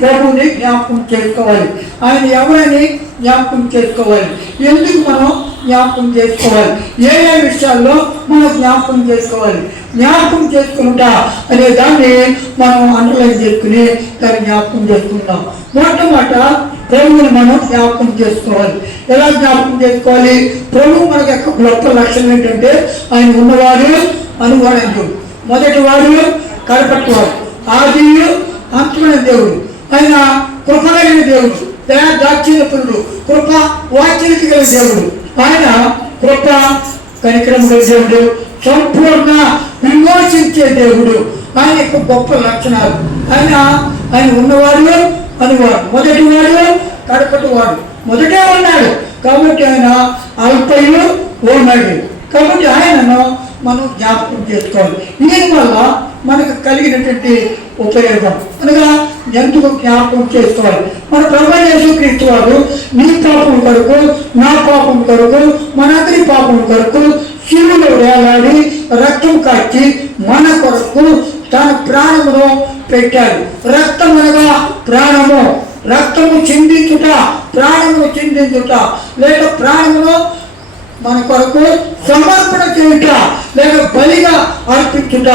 ప్రభువుని జ్ఞాపకం చేసుకోవాలి. ఆయన ఎవరని జ్ఞాపకం చేసుకోవాలి. ఎందుకు మనం జ్ఞాపకం చేసుకోవాలి? ఏ విషయాల్లో మనం జ్ఞాపకం చేసుకోవాలి? జ్ఞాపకం చేసుకుంటా అనే దాన్ని మనం అండర్లైన్ చేసుకుని దాన్ని జ్ఞాపకం చేసుకుంటాం. మొట్టమొదట ప్రభువుని మనం జ్ఞాపకం చేసుకోవాలి. ఎలా జ్ఞాపకం చేసుకోవాలి? ప్రభువు మనకి గొప్ప లక్షణం ఏంటంటే ఆయన ఉన్నవాడు అనువాడు, మొదటి వాడు కడపట్టువాడు, ఆదియు అంతమైన దేవుడు, ఆయన కృపగలిగిన దేవుడు, దయా దాక్షిణ్యపురుడు, కృప వాత్సల్యత గల దేవుడు, ఆయన కృప కనికరం గల దేవుడు, సంపూర్ణ విమోచించే దేవుడు. ఆయన యొక్క గొప్ప లక్షణాలు. ఆయన ఉన్నవాడు అనువాడు, మొదటి వాడు కడపటి వాడు, మొదటే ఉన్నాడు కాబట్టి ఆయన అల్పయు ఓనడు. కాబట్టి ఆయనను మనం జ్ఞాపకం చేసుకోవాలి. దీనివల్ల మనకు కలిగినటువంటి ఉపయోగం అనగా ఎందుకు జ్ఞాపకం చేసుకోవాలి? మన ప్రభువు యేసుక్రీస్తు వారు నీ పాపం కొరకు, నా పాపం కొరకు, మనందరి పాపం కొరకు శిలువలో వేలాడి రక్తం కాచి మన కొరకు తన ప్రాణమును పెట్టాడు. రక్తం అనగా ప్రాణము, రక్తము చిందించుట, ప్రాణమును చిందించుట, లేక ప్రాణమును మన కొరకు సమర్పణ చేయుట, లేక బలిగా అర్పించుట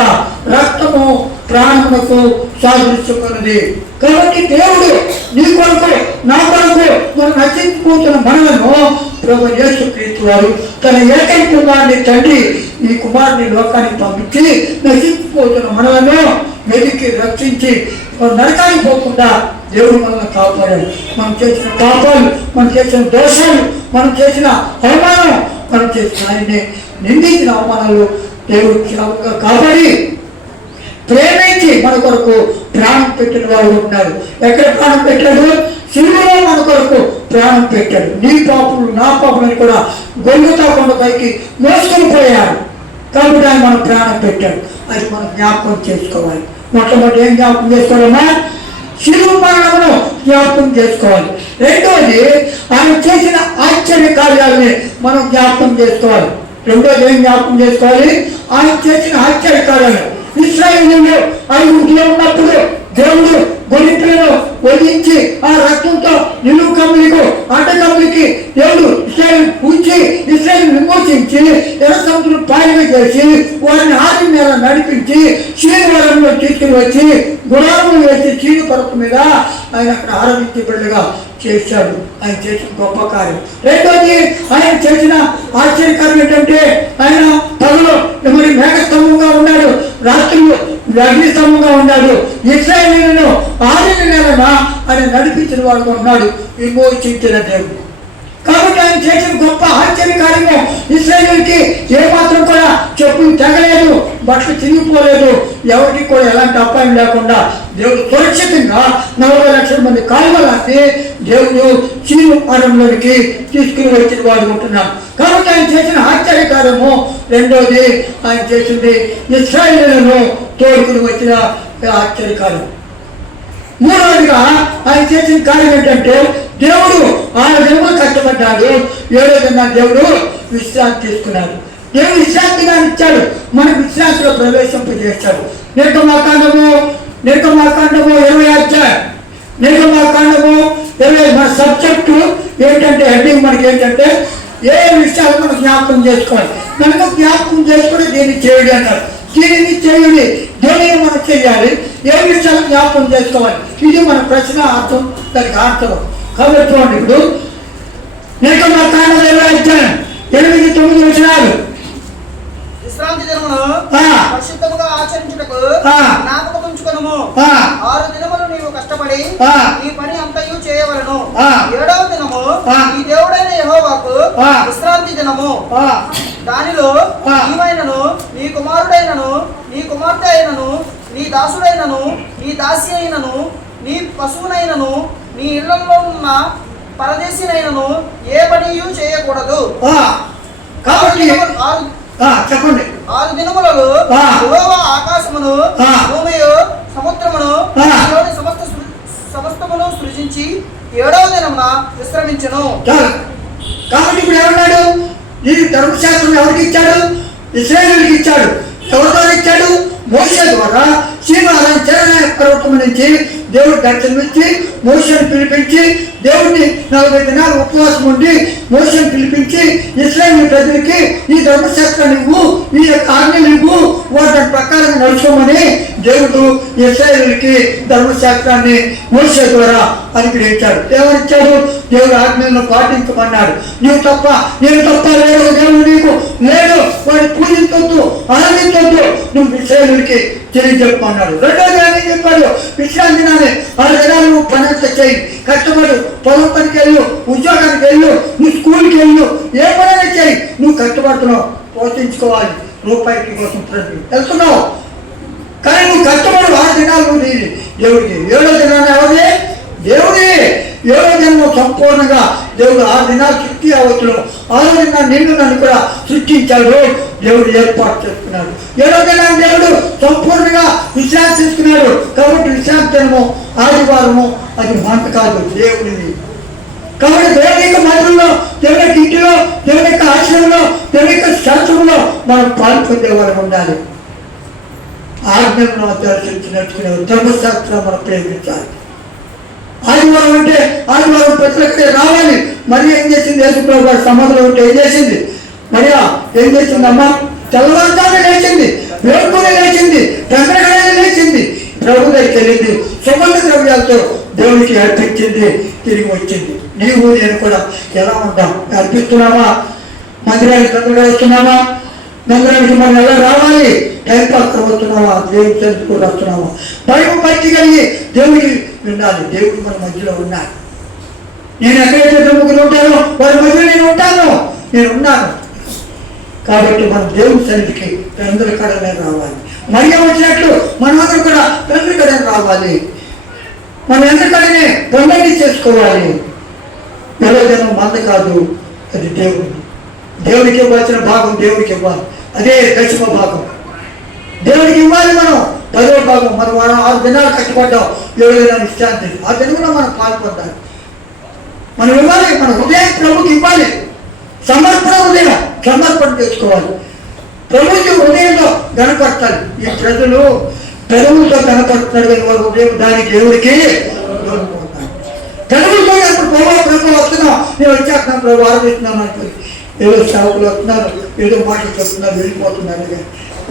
రక్తము ప్రాణమునకు సాదృశ్యమైనది. కాబట్టి దేవుడు నీ కొరకు, నా కొరకు మనం నశించిపోతున్న మనలను ప్రభువు యేసుక్రీస్తు వారు తన ఏకైక కుమారుని తండ్రి ఈ కుమారుని లోకానికి పంపించి నశించిపోతున్న మనలను వెతికి రక్షించి నరకానికి పోకుండా దేవుడు మనల్ని కాపాడాడు. మనం చేసిన పాపాలు, మనం చేసిన దోషాలు, మనం చేసిన అవమానం, మనం చేసిన ఆయన్ని నిందించిన అవమానాలు దేవుడు కాపాడి ప్రేమించి మన కొరకు ప్రాణం పెట్టిన వారు ఉన్నారు. ఎక్కడ ప్రాణం పెట్టాడు? శిలువలో మన కొరకు ప్రాణం పెట్టాడు. నీ పాపులు నా పాపులని కూడా గొల్లుతా కొండపైకి మోసుకొని పోయాడు. కాబట్టి ఆయన మన ప్రాణం పెట్టాడు. అది మనం జ్ఞాపకం చేసుకోవాలి. మొట్టమొదటి ఏం జ్ఞాపకం చేసుకోవాలమ్మా? శిలువ మరణమును జ్ఞాపకం చేసుకోవాలి. రెండోది ఆయన చేసిన ఆశ్చర్య కార్యాలని మనం జ్ఞాపకం చేసుకోవాలి. రెండోది ఏం జ్ఞాపకం చేసుకోవాలి? ఆయన చేసిన ఆశ్చర్య కార్యాలు. ఇశ్రాయేలీయులు ఐగుప్తులో ఉన్నప్పుడు దేవుడు గొర్రెలను వధించి ఆ రక్తంతో నిలువు కమ్మిలకు అడ్డ కమ్మికి దేవుడు ఇశ్రాయేలు ఉంచి ఇశ్రాయేలు విమోచించి ఎర్ర సముద్రం పాయగా చేసి వారిని 6 నెలలు నడిపించి శ్రీనివారంలో తీసుకుని వచ్చి గుడారంలో వేసి చీను పర్వతం మీద ఆయన అక్కడ ఆరాధించే బిడ్డగా చేశాడు. ఆయన చేసిన గొప్ప కార్యం. రెండోది ఆయన చేసిన ఆశ్చర్యకార్యం ఏంటంటే ఆయన పగలు మరి మేఘస్తంభంగా ఉన్నాడు, రాత్రులు అగ్నిస్తంభంగా ఉన్నాడు. ఇశ్రాయేలీయులను 6 నెలల ఆయన నడిపించిన వాడుగా ఉన్నాడు, విమోచించిన దేవుడు. కాబట్టి ఆయన చేసిన గొప్ప ఆశ్చర్య కార్యము ఇశ్రాయేలుకి ఏమాత్రం కూడా చెప్పులు తెగలేదు, బట్టలు చిరిగిపోలేదు, ఎవరికి కూడా ఎలాంటి అపాయం లేకుండా దేవుడు సురక్షితంగా 40 లక్షల మంది కాల్వలాన్ని దేవుడు చీను అరణ్యంలోనికి తీసుకుని వచ్చిన వాడు ఉంటున్నాడు. కాబట్టి ఆయన చేసిన ఆశ్చర్య కార్యము. రెండోది ఆయన చేసింది ఇశ్రాయేలులను తోడుకుని వచ్చిన ఆశ్చర్యకార్యం. మూడవదిగా ఆయన చేసిన కార్యం ఏంటంటే దేవుడు 6 దినములు కష్టపడ్డాడు, 7వ దిన దేవుడు విశ్రాంతి తీసుకున్నాడు. దేవుడు విశ్రాంతిగా ఇచ్చాడు, మనకు విశ్రాంతిలో ప్రవేశింపజేస్తాడు. నిర్గమాకాండము 20 అధ్యాయం, నిర్గమాకాండము 20. మన సబ్జెక్టు ఏంటంటే హెడ్డింగ్ మనకి ఏంటంటే ఏ విషయాలు మనం జ్ఞాపకం చేసుకోవాలి. మనకు జ్ఞాపకం చేసుకుని దీన్ని చేయుడి అన్నారు. దీనిని చేయుడి, దేనిని మనం చేయాలి, ఏ విషయాలు జ్ఞాపకం చేసుకోవాలి. ఇది మన ప్రశ్న అర్థం, దానికి అర్థం. కాబట్టి చూడండి, ఇప్పుడు నిర్గమాకాండం 20 అధ్యాయం 8-9 వచనాలు. విశ్రాంతి దినమును పరిశుద్ధముగా ఆచరించుటకు జ్ఞాపకం ఉంచుకొనుము. 6 దినములు నీవు కష్టపడి ఈ పని అంతయు చేయవలను. 7వ దినము ఈ దేవుడైన యెహోవాకు విశ్రాంతి దినము. దానిలో నీవైనను, నీ కుమారుడైనను, నీ కుమార్తె అయినను, నీ దాసుడైనను, నీ దాసి అయినను, నీ పశువునైనను, నీ ఇళ్లలో ఉన్న పరదేశినైనను ఏ పనియు చేయకూడదు. చెప్పండి. 6 దినములలో యెహోవా ఆకాశమును, భూమియు, సముద్రమును, సమస్తమును సృజించి 7వ దినమున విశ్రమించెను. కాబట్టి ఇప్పుడు ఎవరున్నాడు? ఈ ధర్మశాస్త్రం ఎవరికి ఇచ్చాడు? ఇశ్రాయేలుకి ఇచ్చాడు. ఎవరితో ఇచ్చాడు? మోషే ద్వారా సీనాయి పర్వతం నుంచి దేవుడు దర్శనమిచ్చి మోషేను పిలిపించి దేవుడిని 40 దినాలు ఉపవాసం ఉండి మోషేను పిలిపించి ఇశ్రాయేలు ప్రజలకి ఈ ధర్మశాస్త్రాన్ని ఇవ్వు, ఈ యొక్క ఆజ్ఞలు ఇవ్వు, వాటి ప్రకారంగా నడుచుకోమని దేవుడు ఇశ్రాయేలుకి ధర్మశాస్త్రాన్ని మోషే ద్వారా అనుగ్రహించాడు. ఏమనిచ్చాడు? దేవుడు ఆజ్ఞలను పాటించమన్నాడు. నేను తప్ప లేడు దేవుడు నీకు లేడు, వాడిని పూజించొద్దు, ఆనందించొద్దు, నువ్వు ఇశ్రాయేలుకి తెలియజెప్పమన్నాడు. రెండోది ఏం చెప్పాడు? విశ్రాంతి దినాన్ని 6 దినాలు నువ్వు పని అంతా చేయి, కష్టపడు, పొలం పనికి వెళ్ళు, ఉద్యోగానికి వెళ్ళు, నువ్వు స్కూల్కి వెళ్ళు, ఏ పనైనా చేయి, నువ్వు కష్టపడుతున్నావు, పోషించుకోవాలి, రూపాయికి కోసం వెళ్తున్నావు, కానీ నువ్వు కష్టపడు. 6 దినాలు నువ్వు దేవుడికి. 7వ దినాన్ని ఎవరి? దేవుడి. 7వ దినము సంపూర్ణంగా దేవుడు 6 దినాలు సృష్టి అవ్వచ్చును. 6వ దినాన్ని నిన్ను నన్ను కూడా సృష్టించాడు, దేవుడు ఏర్పాటు చేసుకున్నాడు. 7వ దినాన్ని దేవుడు సంపూర్ణంగా విశ్రాంతి తీసుకున్నాడు. కాబట్టి విశ్రాంతి దినము ఆదివారము అది మాట కాదు, దేవుడిది. కాబట్టి దేవుని యొక్క మందిరంలో, దేవుని యొక్క ఇంటిలో, దేవుని యొక్క ఆశ్రమంలో, దేవుని యొక్క శాస్త్రంలో మనం పాల్పొందే వారు ఉండాలి. ఆజ్ఞలను ఆచరించి నడుచుకునే ధర్మశాస్త్రం మనం ప్రేమించాలి. ఆదివారం అంటే ఆదివారం ప్రజలకి రావాలి. మరి ఏం చేసింది? యేసుప్రభు గారు సమాధిలో ఉంటే ఏం చేసింది? మరియా ఏం చేసిందమ్మా? తెల్లవారుజామున లేచింది, వేడుకొని లేచింది, చంద్రగ్రహణం లేచింది, ప్రభు దగ్గరికి వెళ్ళింది, సుగంధ ద్రవ్యాలతో దేవునికి అర్పించింది, తిరిగి వచ్చింది. నీవు నేను కూడా ఎలా ఉంటాం? అర్పిస్తున్నామా? మందిరానికి తొందరగా వస్తున్నామా? మందిరానికి మనం ఎలా రావాలి? టైం పాస్ అవుతున్నావా? దేవుడు తెలుసుకుని వస్తున్నావా? భయం భక్తి కలిగి దేవుడికి ఉండాలి. దేవుడు మన మధ్యలో ఉన్నాడు. నేను ఎక్కడైతే ముగ్గురు ఉంటానో వారి మధ్యలో నేను ఉన్నాను. కాబట్టి మనం దేవుడి సన్నిధికి తండ్రి కడనే రావాలి. మరి వచ్చినట్లు మనమందరం కూడా తండ్రి కడనే రావాలి. మనం ఎందుకనే పొందని చేసుకోవాలి. జనం మంద కాదు, అది దేవుడు. దేవుడికి ఇవ్వాల్సిన భాగం దేవుడికి ఇవ్వాలి. అదే 10వ భాగం దేవుడికి ఇవ్వాలి. మనం 10వ భాగం మనం 6 దినాలు కష్టపడ్డాం, 7వ దినాలు విశ్రాంతి. ఆ దినంలో మనం పాల్పొందాలి. మనం ఇవ్వాలి, మన హృదయం ప్రభుకి ఇవ్వాలి. సమర్పణ చేసుకోవాలి. ప్రభుత్వ హృదయంలో కనపడతారు. ఈ ప్రజలు పెదవులతో కనపడుతున్నారు కానీ వాళ్ళ హృదయం దానికి దేవుడికి పెదవులతో ప్రభు వస్తున్నాం, నేను వచ్చేస్తున్నాను, ప్రభు ఆరాధిస్తున్నాను అనుకోండి. ఏదో సేవకులు వస్తున్నారు, ఏదో మాటలు చెప్తున్నారు, వెళ్ళిపోతున్నారు.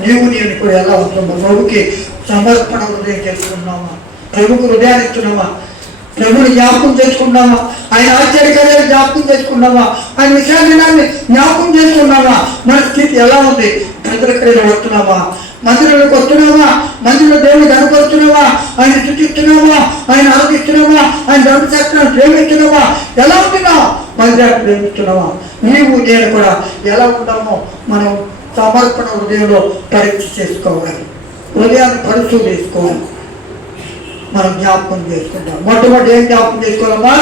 నీవు నేను కూడా ఎలా ఉంటున్నావు? ప్రభుకి సమర్పణ హృదయం చేసుకున్నామా? ప్రభుకు హృదయాన్ని ఇస్తున్నామా? ప్రభుని జ్ఞాపకం చేసుకున్నామా? ఆయన ఆశ్చర్యకార్యాలు జ్ఞాపకం చేసుకున్నామా? ఆయన విషయాన్ని జ్ఞాపకం చేసుకున్నామా? మన స్థితి ఎలా ఉంది? ప్రజలకైనా వస్తున్నామా? మందిరంలోకి వస్తున్నామా? మందిరంలో దేవుని కనపడుతున్నామా? ఆయన స్థుతిస్తున్నామా? ఆయన ఆరాధిస్తున్నామా? ఆయన ధర్మశాస్త్రాన్ని ప్రేమిస్తున్నామా? ఎలా ఉంటున్నావు? మందిరాన్ని ప్రేమిస్తున్నావా? నీవు నేను కూడా ఎలా ఉంటామో మనం సమర్పణ హృదయంలో పరీక్ష చేసుకోవాలి. హృదయాన్ని పరిశుద్ధి చేసుకోవాలి. మనం జ్ఞాపకం చేసుకుంటాం. మొట్టమొదటి ఏం జ్ఞాపకం చేసుకోవాలమ్మా?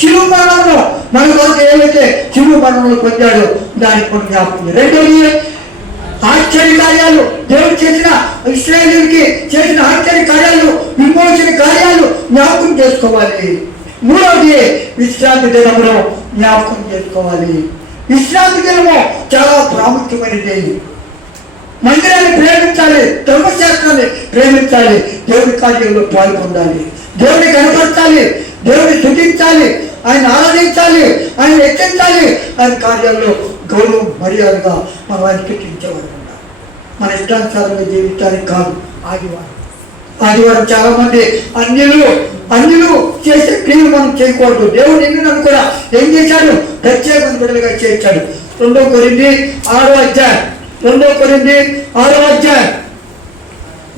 శిలువ మరణంలో మన కొరకు ఏవైతే శిలువ మరణంలో పొందాడో దానికి మనం జ్ఞాపకం. రెండోది ఆశ్చర్య కార్యాలు, దేవుడు చేసిన ఇశ్రాయేలుకి చేసిన ఆశ్చర్య కార్యాలు, విమోచన కార్యాలు జ్ఞాపకం చేసుకోవాలి. మూడవది విశ్రాంతి దినములో జ్ఞాపకం చేసుకోవాలి. విశ్రాంతి దినము చాలా ప్రాముఖ్యమైనది. మందిరాన్ని ప్రేమించాలి, ధర్మశాస్త్రాన్ని ప్రేమించాలి, దేవుడి కార్యంలో పాల్గొనాలి, దేవుని కనపరచాలి, దేవుని స్తుతించాలి, ఆయన ఆరాధించాలి, ఆయన హెచ్చించాలి. ఆయన కార్యాల్లో గౌరవం మర్యాదగా మనం ఆయన స్తుతించేవారు. మన ఇష్టానుసారంగా జీవితానికి కాదు. ఆదివారం చాలా మంది అన్యులు చేసే క్రియలు మనం చేయకూడదు. దేవుడు నిన్ను నన్ను కూడా ఏం చేశాడు? ప్రత్యేకమైన బిడ్డలుగా చేర్చాడు. 2 కొరింథీ 6వ అధ్యాయం 2 కొరింథీ 6వ అధ్యాయం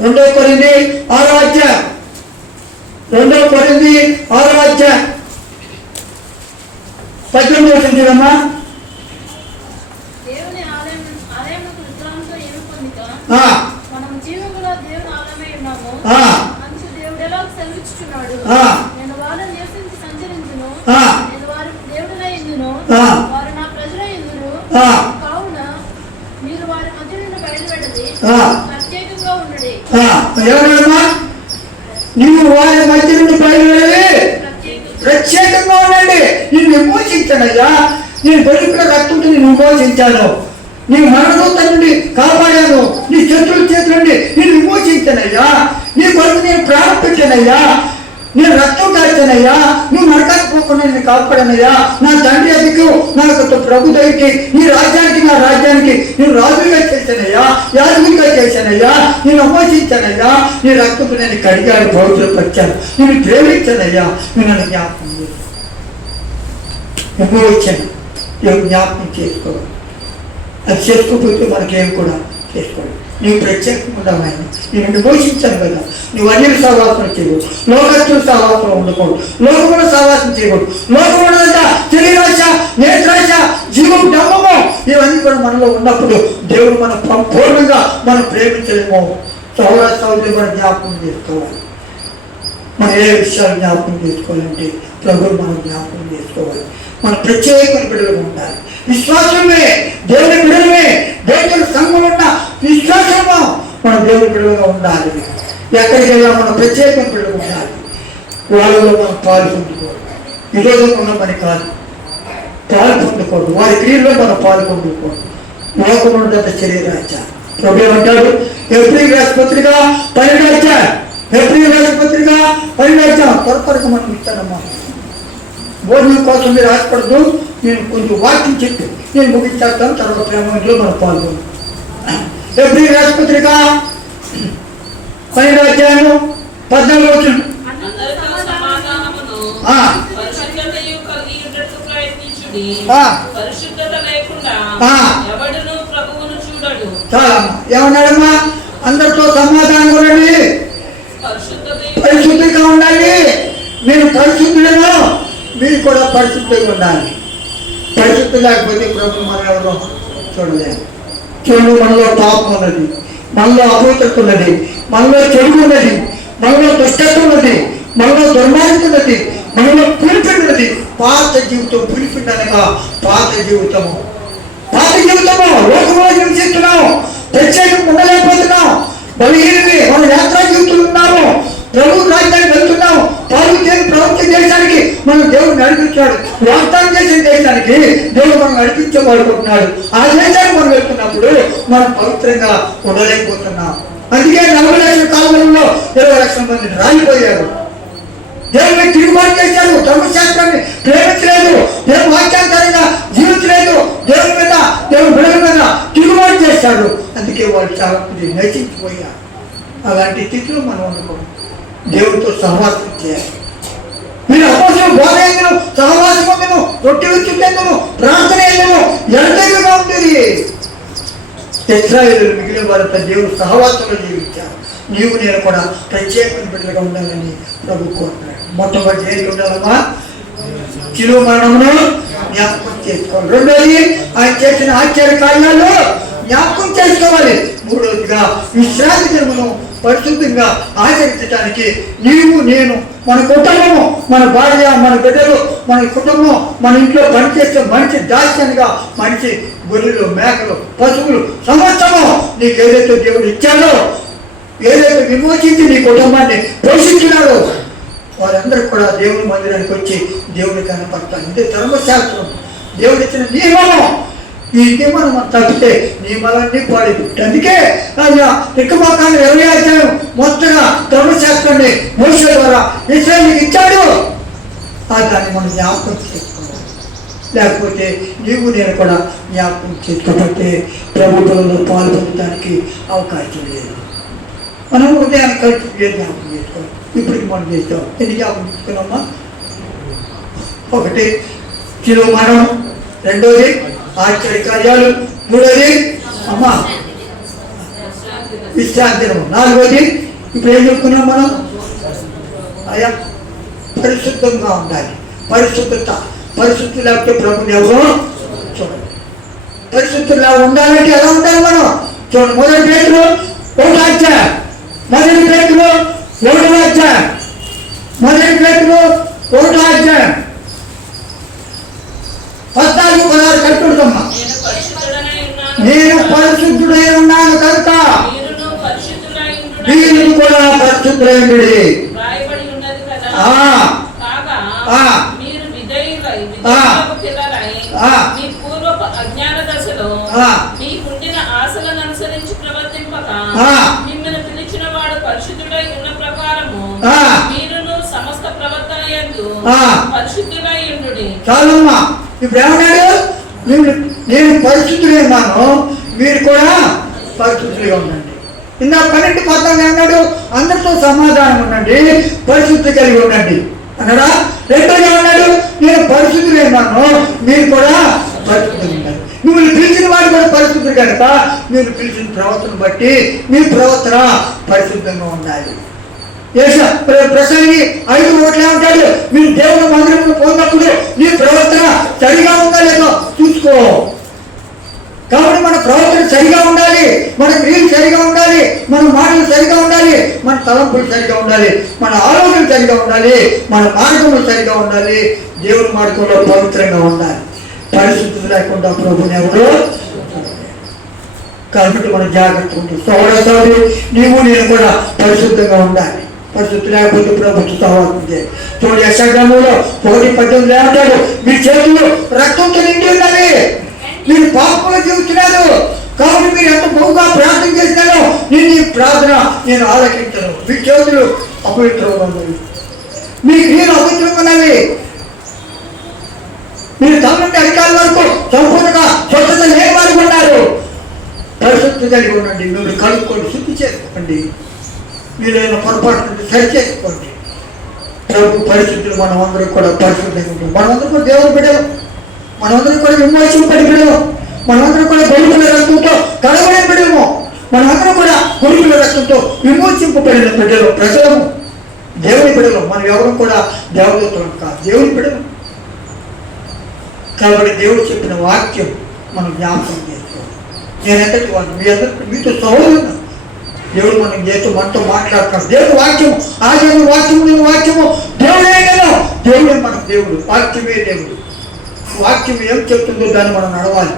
2 కొరింథీ 6వ అధ్యాయం 2 కొరింథీ 6వ అధ్యాయం 18వ వచనమా? నేను వారిని నివసించి సంచరించును, నేను వారి దేవుడనై ఇందును, వారు నా ప్రజలై ఇందును. కావున మీరు వారి మధ్య నుండి బయలువెళ్ళండి, ప్రత్యేకంగా ఉండండి. నీవు వారి మధ్య నుండి బయలువెళ్ళి ప్రత్యేకంగా ఉండండి. నేను విమోచించానయ్యా, నేను బతుకుల రక్తంతో నేను విమోచించాను, నీ మరణదూత నుండి కాపాడాను, నీ శత్రువుల చేతి నుండి నేను విమోచించానయ్యా, నీ కొరకు నేను ప్రాణం పెట్టానయ్యా, నేను రక్తం కాల్చానయ్యా, నువ్వు నరకానికి పోకుండా నేను కాపాడానయ్యా, నా తండ్రి అదికు నాకు ప్రభు దగ్గరికి నీ రాజ్యానికి నా రాజ్యానికి నేను రాజుగా చేశానయ్యా, యాజకుడిగా చేశానయ్యా, నేను అమోచించానయ్యా, నీ రక్తంతో నేను కడిగాను, పవిత్రపరిచాను, నేను ప్రేమించానయ్యా, నేను నన్ను జ్ఞాపకం చేశాను. వచ్చాను జ్ఞాపకం చేసుకోవాలి. అది చేసుకోకపోతే మనకేం కూడా చేసుకోవాలి. నీవు ప్రత్యేకంగా ఉండవు ఆయన, నేను పోషించాను కదా. నువ్వు అన్యుల సహవాసం చేయకూడదు, లోకస్తుల సహవాసం ఉండకూడదు, లోకముల సహవాసం చేయకూడదు. లోకముల తెలియరాశ, నేత్రాశ, జీవం, డమ్మము ఇవన్నీ కూడా మనలో ఉన్నప్పుడు దేవుడు మనం పూర్ణంగా మనం ప్రేమించలేమో. సహోదర సహోదరులు మనం జ్ఞాపకం చేసుకోవాలి. మనం ఏ విషయాలు జ్ఞాపకం చేసుకోవాలంటే ప్రభువు మనం జ్ఞాపకం చేసుకోవాలి. మన ప్రత్యేకమైన బిడ్డలుగా ఉండాలి. విశ్వాసమే దేవుని బిడ్డలమే, దేవుని సంఘంలో ఉన్న విశ్వాసము మన దేవుని బిడ్డలుగా ఉండాలి. ఎక్కడికి వెళ్ళా మనం ప్రత్యేకమైన బిడ్డలుగా ఉండాలి. వాళ్ళలో మనం పాలు పొందుకోవాలి. ఈరోజు ఉన్న పని కాదు, పాలు పొందుకోవద్దు. వారి క్రియల్లో మనం పాలు పొందుకోవద్దు. లోకముండ శరీరాచ ప్రభు అంటాడు, ఏప్రిల్ రాష్ట్రపత్రిక 12వ అధ్యాయం, ఏప్రిల్ రాష్ట్రపత్రిక 12వ అధ్యాయం త్వరగా మనం ఇస్తానమ్మా. భోజనం కోసం మీరు ఆశపడదు, నేను కొంచెం వాక్యం చెప్పి నేను ముగించేస్తాను, తర్వాత ప్రేమలో మనం పాల్గొన్నాం. ఏప్రిల్ రాష్ట్రపత్రిక 12వ అధ్యాయము 14వ వచనం. ఏమన్నాడమ్మా? అందరితో సమాధానం ఉండండి, పరిశుద్ధిగా ఉండాలి. నేను పరిశుద్ధులను, మీరు కూడా పరిశుద్ధిగా ఉండాలి. పరిశుద్ధి లేకపోతే ప్రభు మనం ఎవరో చూడలేము. చూడు, మనలో పాపం ఉన్నది, మనలో అపవిత్రత ఉన్నది, మనలో చెడు ఉన్నది, మనలో దుష్టత్వం ఉన్నది, మనలో దుర్మార్గం ఉన్నది, మనలో పిలిపి ఉన్నది. పాత జీవితం పిలిపిండనగా పాత జీవితము లోకంలో జీవిస్తున్నాము, ప్రత్యేకంగా ఉండలేకపోతున్నాం, బలహీనమే. మన యాత్రా జీవితంలో ఉన్నాము, ప్రభు రాజ్యానికి వెళ్తున్నాం, ప్రవృత్తి దేశానికి మనం దేవుడు నడిపించాడు. వాగ్దానం చేసిన దేశానికి దేవుడు మనం నడిపించబడుకుంటున్నాడు. ఆ దేశానికి మనం వెళ్తున్నప్పుడు మనం పవిత్రంగా ఉండలేకపోతున్నాం. అందుకే 40 లక్షల కాలంలో 20 లక్షల మంది రాలిపోయారు. దేవుని తిరుగుబాటు చేశారు, ధర్మశాస్త్రాన్ని ప్రేమించలేదు, దేవుని వాక్యానుసారంగా జీవించలేదు, దేవుని మీద దేవుని బిడ్డల మీద తిరుగుబాటు చేశాడు. అందుకే వాళ్ళు చాలా మంది నశించిపోయారు. అలాంటి స్థితిలో మనం ఉండకూడదు. దేవుడితో సహవాసం చేయాలి. మీరు అపోసరం బోధ అయ్యను, సహవాసం పొందను, రొట్టె విచ్చుకెందును, ప్రార్థన అయ్యను, ఎంతగా ఉండేది. ఇశ్రాయేలు మిగిలిన వారితో దేవుడు సహవాసంలో జీవించారు. నీవు నేను కూడా ప్రత్యేకమైన బిడ్డలుగా ఉండాలని ప్రభు కోరుతున్నాడు. మొట్టమొదటి ఏది ఉండాలమ్మా? శిలువ మరణమును జ్ఞాపకం చేసుకోవాలి. రెండోది ఆయన చేసిన ఆశ్చర్య కార్యాలు జ్ఞాపకం చేసుకోవాలి. మూడోదిగా విశ్రాంతి దినమును పరిశుద్ధంగా ఆచరించడానికి నీవు నేను, మన కుటుంబము, మన భార్య, మన బిడ్డలు, మన కుటుంబం, మన ఇంట్లో పనిచేసే మనిషి, దాస్యానిగా మనిషి, గొర్రెలు, మేకలు, పశువులు, సమస్తము నీకు ఏదైతే దేవుడు ఇచ్చాడో, ఏదైతే విమోచించి నీ కుటుంబాన్ని పోషించినాడో, వారందరూ కూడా దేవుని మందిరానికి వచ్చి దేవుని కనపడతారు. ఇదే ధర్మశాస్త్రం, దేవుడు ఇచ్చిన నియమం. ఈ నియమం మనం తప్పితే నియమాలన్నీ పాడిపోయి. అందుకే తిక్కమకాన్ని 20వ అధ్యాయం మొత్తగా ధర్మశాస్త్రాన్ని మోషే ద్వారా ఇశ్రాయేలుకి ఇచ్చాడు. దాన్ని మనం జ్ఞాపకం చేసుకోవాలి. లేకపోతే నీవు నేను కూడా జ్ఞాపకం చేసుకోకపోతే ప్రభుత్వంలో పాల్గొనడానికి అవకాశం లేదు. మనం ఉదయాన్ని కలిసి జ్ఞాపకం చేసుకోవాలి. ఇప్పటికి మనం చేస్తాం. ఎన్ని జ్ఞాపకం చేసుకున్నామా? ఒకటి శిలువ మరణం, రెండోది ఆశ్చర్య కార్యాలు, మూడోది అమ్మా విశ్రాంతి దినము, నాలుగోది ఇప్పుడు ఏం చెప్పుకున్నాం మనం? అయ్యా పరిశుద్ధంగా ఉండాలి. పరిశుద్ధి లేకపోతే ప్రభుని ఎవరో చూడండి. పరిశుద్ధులా ఉండాలంటే ఎలా ఉండాలి మనం? చూడండి, మొదటి పేతురు 1వ అధ్యాయం, మొదటి పేతురు 1వ అధ్యాయం, మొదటి పేతురు 1వ అధ్యాయం 14-16 కట్టుకుంటామ్మా. నేను పరిశుద్ధుడై ఉన్నాను కనుక మీరు కూడా పరిశుద్ధులైండి. అజ్ఞాన దశలో మీకుండిన ఆశలను అనుసరించి ప్రవర్తింపక మిమ్మల్ని పిలిచిన వాడు పరిశుద్ధుడై ఉన్న ప్రకారము మీరును సమస్త పరిశుద్ధులై ఉండుడి. చాలమ్మా. ఇప్పుడు ఏమన్నాడు? నేను పరిశుద్ధులే ఉన్నాను, మీరు కూడా పరిశుద్ధులుగా ఉండండి. ఇందా 12:14 ఏమన్నాడు? అందరితో సమాధానం ఉండండి, పరిశుద్ధి కలిగి ఉండండి అన్నాడా? రెండోది ఏమన్నాడు? నేను పరిశుద్ధులే ఉన్నాను, మీరు కూడా పరిశుద్ధులు ఉండండి. మిమ్మల్ని పిలిచిన వాడు కూడా పరిశుద్ధులు కనుక మీరు పిలిచిన ప్రవర్తన బట్టి మీ ప్రవర్తన పరిశుద్ధంగా ఉండాలి. ప్రసంగి 5:1 ఏమంటాడు? మీరు దేవుని మందిరంలో పోయినప్పుడు నీ ప్రవర్తన సరిగా ఉందా లేదో చూసుకో. కాబట్టి మన ప్రవర్తన సరిగా ఉండాలి, మన క్రియలు సరిగా ఉండాలి, మన మాటలు సరిగా ఉండాలి, మన తలంపులు సరిగా ఉండాలి, మన ఆలోచనలు సరిగా ఉండాలి, మన మార్గములు సరిగా ఉండాలి, దేవుని మార్గంలో పవిత్రంగా ఉండాలి. పరిశుద్ధి లేకుండా ప్రభుని ఎవరు? కాబట్టి మనం జాగ్రత్త ఉంటుంది. సోదరుడు నీవు నేను కూడా పరిశుద్ధంగా ఉండాలి. పరిశుద్ధి లేకపోతే ప్రభుత్వ సహవాసం చూడు. యెషయా 1:18 ఏమంటాడు? మీ చేతులు రక్తంతో నిండి ఉండాలి, మీరు పాపంలో జీవిస్తున్నారు. కాబట్టి మీరు ఎంత బహుగా ప్రార్థన చేసినారో నేను ఈ ప్రార్థన నేను ఆలకించను. మీ చేతులు అపవిత్రంగా ఉన్నవి, మీ క్రియలు అపవిత్రంగా ఉన్నవి. మీరు తమ నుండి అధికారుల వరకు సంపూర్ణంగా స్వచ్ఛత లేని వారు ఉన్నారు. పరిశుద్ధి కలిగి ఉండండి, మీరు కలుపుకోండి, శుద్ధి చేసుకోండి, మీరు ఏదైనా పొరపాటు నుండి సరి చేసుకోండి. ప్రభు పరిశుద్ధులు మనం అందరూ కూడా పరిశుద్ధంగా ఉంటాం. మనమందరూ కూడా దేవుని బిడ్డలు, మనమందరూ కూడా విమోచింపబడి బిడ్డలు, మనమందరూ కూడా గొడుగుల రక్తంతో కడగబడిన బిడ్డము, మనమందరూ కూడా గొడుగుల రక్తంతో విమోచింపబడిన బిడ్డలు, ప్రజలము, దేవుని బిడ్డలు. మనం ఎవరు కూడా దేవదూతలు కాదు, దేవుని బిడ్డలు. కాబట్టి దేవుడు చెప్పిన వాక్యం మనం జ్ఞాపకం చేసుకోవాలి. నేను ఎంతటి వాడిని మీ అందరికీ మీతో సహోదరుడు. దేవుడు మనం చేస్తూ మనతో మాట్లాడుతున్నాడు. దేవుడు వాక్యము, ఆ దేవుడు వాక్యము, నేను వాక్యము, దేవుడే కదా. దేవుడే మనకు దేవుడు, వాక్యమే దేవుడు. వాక్యం ఏం చెప్తుందో దాన్ని మనం నడవాలి.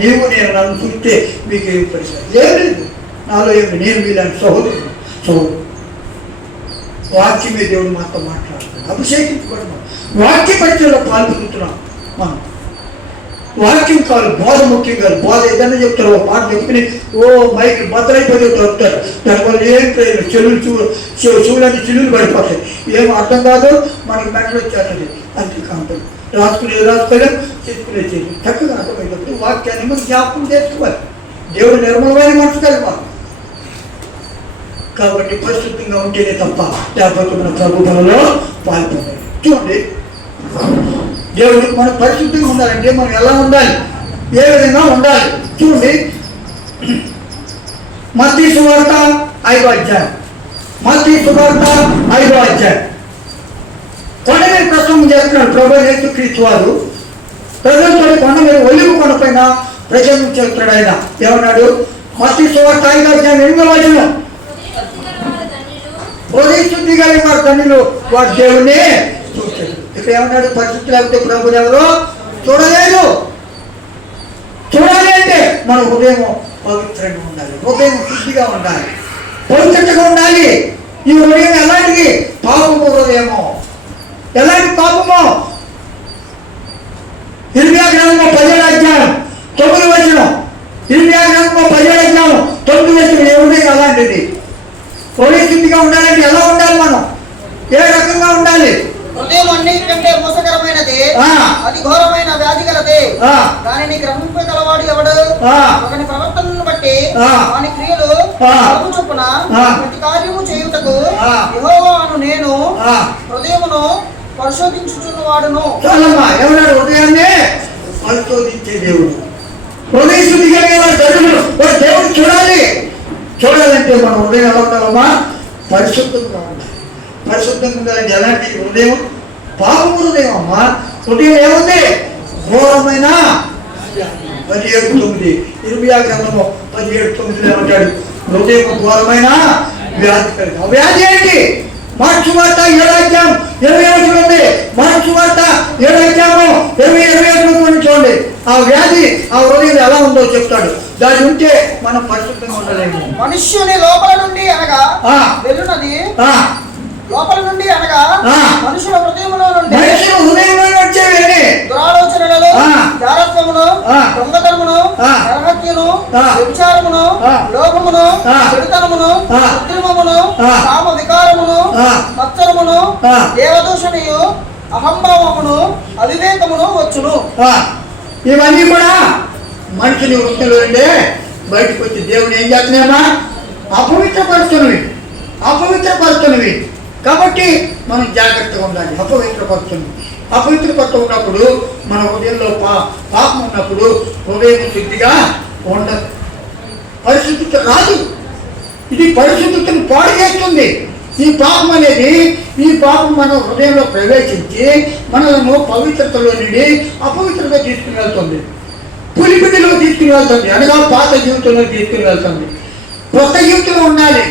నీవు నేను నన్ను చూస్తే మీకు ఏమి పరిస్థితి ఏం లేదు, నాలో ఏమి, నేను మీలాంటి సహోదరుడు. వాక్యమే దేవుడు మనతో మాట్లాడుతున్నాడు. అభిషేకించబడుతున్నాం, వాక్య పరిచయంలో పాల్గొంటున్నాం. మనం వాక్యం కాదు, బోధ ముఖ్యం కాదు. బోధ ఏదైనా చెప్తారు, ఒక మాట చెప్పుకుని మైకి బద్దలైపోతే దొరుకుతారు. దానివల్ల ఏం ప్రయోజనం? చెవులన్నీ చిల్లులు పడిపోతాయి, ఏం అర్థం కాదు, మనకి మెంటలు వచ్చేస్తుంది. అంతే కాబట్టి రాసుకోలేం, చేసుకునే చేయాలి. చక్కగా అర్థమైనప్పుడు వాక్యాన్ని మనం జ్ఞాపకం చేసుకోవాలి. దేవుడు నిర్మలమైన మనసు కలవాలి. కాబట్టి పరిశుద్ధంగా ఉంటేనే తప్ప లేకపోతే మన ప్రభు పనులో పాల్పొందాలి. చూడండి, దేవుడికి మనం పరిశుద్ధంగా ఉండాలంటే మనం ఎలా ఉండాలి, ఏ విధంగా ఉండాలి? చూడండి, మత్తయి సువార్త 5వ అధ్యాయం, మత్తయి సువార్త 5వ అధ్యాయం. కొండ మీద ప్రసంగం చేస్తున్నాడు ప్రభు యేసుక్రీస్తు వారు. ప్రజలతో కొండ మీద ఒలివ కొండపైన ప్రసంగం చేస్తున్నాడు. ఆయన ఏమన్నాడు? మత్తయి సువార్త 5వ అధ్యాయం 8వ వచనం, హృదయ శుద్ధి కలిగిన వారు ధన్యులు, వారు దేవుణ్ణి చూస్తారు. ఇక్కడ ఏమన్నాడు? పరిశుద్ధి లేకపోతే ప్రభు ఎవరో చూడలేదు. చూడాలి అంటే మన హృదయం పవిత్రంగా ఉండాలి, హృదయం శుద్ధిగా ఉండాలి, పవిత్రంగా ఉండాలి. ఈ హృదయం ఎలాంటిది? పాపము హృదయము. ఎలాంటి పాపము? ఇర్మియా గ్రంథము 17వ అధ్యాయం 9వ వచనం, ఇర్మియా గ్రంథము 17వ అధ్యాయం 9వ వచనం. ఏ హృదయం అలాంటిది? హృదయ శుద్ధిగా ఉండాలంటే ఎలా ఉండాలి? మనం ఏ రకంగా ఉండాలి? హృదయం అన్నిటికంటే మోసకరమైనది, అది ఘోరమైన వ్యాధి గలది. దానిని గ్రహింపగలవాడు ఎవడు? ఒకని ప్రవర్తనను బట్టి వాని క్రియలు ప్రభు చొప్పున ప్రతి కార్యము చేయుటకు యెహోవా అను నేను హృదయమును పరిశోధించుచున్నవాడును. చాలమ్మా, ఎవరు హృదయాన్ని పరిశోధించే దేవుడు, హృదయ శుద్ధి కలిగిన వాడు దేవుడు చూడాలి. చూడాలంటే మన హృదయం ఎలా ఉండాలమ్మా? పరిశుద్ధంగా ఉండాలి. పరిశుద్ధంగా ఉండాలంటే ఎలాంటి హృదయం? పాపము హృదయం అమ్మా. హృదయం ఏముంది? ఘోరమైన 17:9, ఇర్మియా గ్రంథము 17:9 ఏమంటాడు? హృదయం ఘోరమైన వ్యాధి కలిగి. ఆ వ్యాధి ఏంటి? మార్క్సు వార్త 7వ అధ్యాయం 20వ వచనం ఉంది. మార్క్సు వార్త 7వ అధ్యాయము 20-21 చూడండి. ఆ వ్యాధి ఆ హృదయం ఎలా ఉందో చెప్తాడు. దాని ఉంటే మనం పరిశుద్ధంగా ఉండలేము. మనుష్యుని లోపల నుండి అనగా వెళ్ళునది, లోపల నుండి అనగా మనుషుల హృదయంలో నుండి వచ్చేవి దురాలోచనలు, జారత్వమును, దొంగతనమును, నరహత్యను, వ్యభిచారమును, లోభమును, చెడుతనమును, కృత్రిమమును, కామ వికారమును, మత్సరమును, దేవదూషణయు, అహంభావమును అవివేకమును వచ్చును. ఇవన్నీ కూడా మనిషిని వృత్తిలో ఉండే బయటకు వచ్చి దేవుని ఏం చేస్తున్నాయమ్మా? అపవిత్రపరుస్తున్నవి. కాబట్టి మనం జాగ్రత్తగా ఉండాలి. అపవిత్రపరుతూ ఉన్నప్పుడు మన హృదయంలో పాపం ఉన్నప్పుడు హృదయం శుద్ధిగా ఉండదు, పరిశుద్ధత రాదు. ఇది పరిశుద్ధతను పాడు చేస్తుంది. ఈ పాపం మన హృదయంలో ప్రవేశించి మనలను పవిత్రతలో నుండి అపవిత్రత తీసుకుని వెళ్తుంది, పులిపిడిలో తీసుకుని వెళ్తుంది, అనగా పాత జీవితంలో తీసుకుని వెళ్తుంది. కొత్త జీవితంలో ఉండాలి,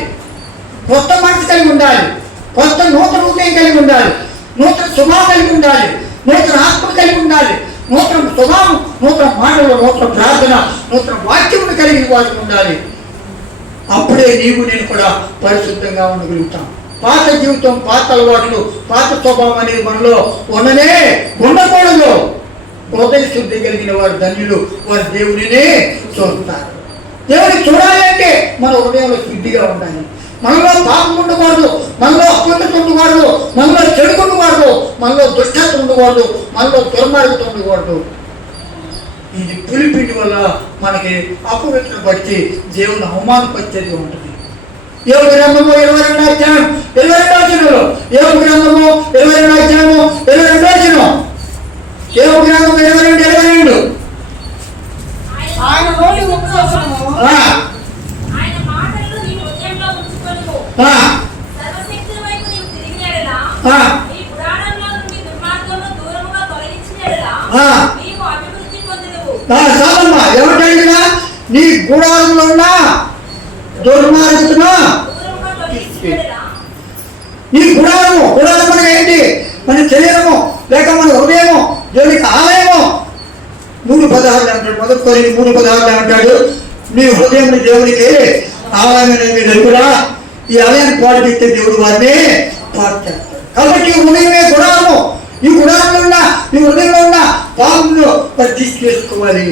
కొత్త మనసు కలిగి ఉండాలి, కొత్త నూతన హృదయం కలిగి ఉండాలి, నూతన స్వభావం కలిగి ఉండాలి, నూతన ఆత్మ కలిగి ఉండాలి, నూతన స్వభావం, నూతన మాటలు, నూతన ప్రార్థన, నూతన వాక్యమును కలిగిన వారికి ఉండాలి. అప్పుడే నీవు నేను కూడా పరిశుద్ధంగా ఉండగలుగుతాం. పాత జీవితం, పాత అలవాట్లు, పాత స్వభావం అనేది మనలో ఉండకూడదు. హృదయ శుద్ధి కలిగిన వారు ధన్యులు, వారు దేవునినే చూస్తారు. దేవుని చూడాలి అంటే మన హృదయంలో శుద్ధిగా ఉండాలి. మనలో పాపం ఉండకూడదు, మనలో అపవిత్రత ఉండకూడదు, మనలో చెడు ఉండకూడదు, మనలో దుష్టత ఉండకూడదు, మనలో దుర్మార్గత ఉండకూడదు. ఇది పులిపిండి వల్ల మనకి అపవిత్రం పట్టి దేవుని అవమానపరిచేది ఉంటుంది. యోగ గ్రంథము 22వ అధ్యాయం 22వ వచనంలో, యోగ గ్రంథము 22వ అధ్యాయము 22వ వచనం, యోగ గ్రంథము 22 ఆయన నోటి ఉపదేశము సర్వశక్తుల వైపు నీవు తిరిగినడలా, నీ పురాణంలో నుండి దుర్మార్గమును దూరముగా తొలగించినడలా నీవు అభివృద్ధి పొందుదువు. చాలమ్మా, ఏమంటాడు కదా? నీ గుడారంలో ఉన్న దుర్మార్గతను దూరముగా తొలగించినడలా. నీ గుడారం అంటే ఏంటి? మన శరీరము లేక మన హృదయము, దేవునికి ఆలయము. 3:16 అంటాడు, మొదటి కొరింథీ 3:16 అంటాడు, నీ హృదయం దేవునికి ఆలయం కూడా. ఈ ఆలయాన్ని పాడు చేస్తే దేవుడు వారిని పాడు చేస్తాడు. కాబట్టి హృదయమే గుడారము. ఈ గుడారంలో ఉన్న, ఈ హృదయంలో ఉన్న పాపంలో తీసివేసుకోవాలి,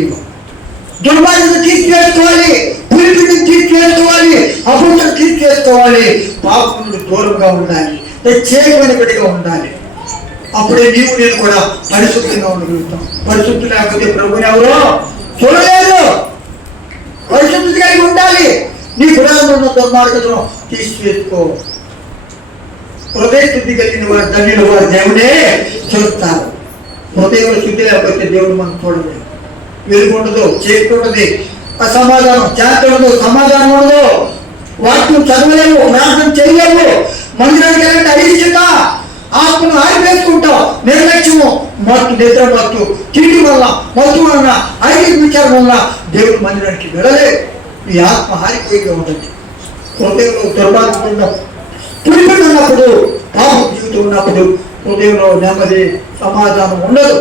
దుర్మార్గత తీసివేసుకోవాలి, పులిపిని తీసివేసుకోవాలి, అపవిత్రత తీసివేసుకోవాలి, పాపం నుండి దూరంగా ఉండాలి, ప్రత్యేకమైన బిడ్డగా ఉండాలి. అప్పుడే నీవు నేను కూడా పరిశుద్ధంగా ఉండగలుగుతాం. పరిశుద్ధి లేకపోతే ప్రభుని ఎవరో చూడలేదు. పరిశుద్ధి కలిగి ఉండాలి. నీ గుడారంలో ఉన్న దుర్మార్గతను తీసివేసుకో. హృదయ శుద్ధి కలిగిన వారు ధన్యులు, వారు దేవుడే చూస్తారు. హృదయంలో శుద్ధి లేకపోతే దేవుడు మనం చూడలేదు. వెలుగు ఉండదు, చేతి ఉండదు, అసమాధానం, శాంతి ఉండదు, సమాధానం ఉండదు, వాక్యం చదవలేము, ప్రార్థన చేయలేము, మందిరానికి వెళ్ళండి అడిగిత ఆత్మను ఆరివేసుకుంటాం. నిర్లక్ష్యము, నిద్ర మత్తు, తిండి వల్ల, మత్తు వలన, ఐదు విచారం వల్ల దేవుడు మందిరానికి వెళ్ళలేదు. ఈ ఆత్మ హారిపోయిగా ఉంటుంది. హృదయంలో దుర్మార్గం ఉన్నప్పుడు, పులిపిడి ఉన్నప్పుడు, పాపం జీవితం ఉన్నప్పుడు హృదయంలో నెమ్మది, సమాధానం ఉండదు.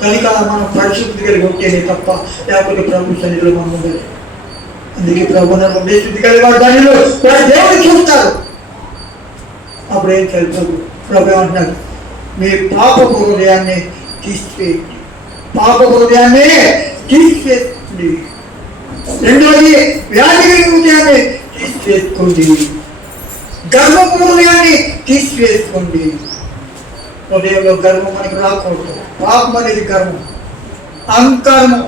కనుక మనం పరిశుద్ధి కలిగి ఉంటేనే తప్ప, లేకపోతే ప్రభు సన్నిధిలో మనం ఉండదు. అందుకే ప్రభు నన్ను శుద్ధి కలిగి వారు ధన్యులు, వారు దేవుడు చూస్తారు. అప్పుడు ఏం చేయాలి? ప్రభు ఏమంటున్నారు? మీ పాప హృదయాన్ని తీసివేయండి, పాప హృదయాన్ని తీసివేయండి. రెండోది, వ్యాధి కలిగిన హృదయాన్ని తీసివేసుకోండి, గర్వపు హృదయాన్ని తీసివేసుకోండి. హృదయంలో గర్వం మనకి రాకూడదు. పాపం అనేది గర్వం, అహంకారము,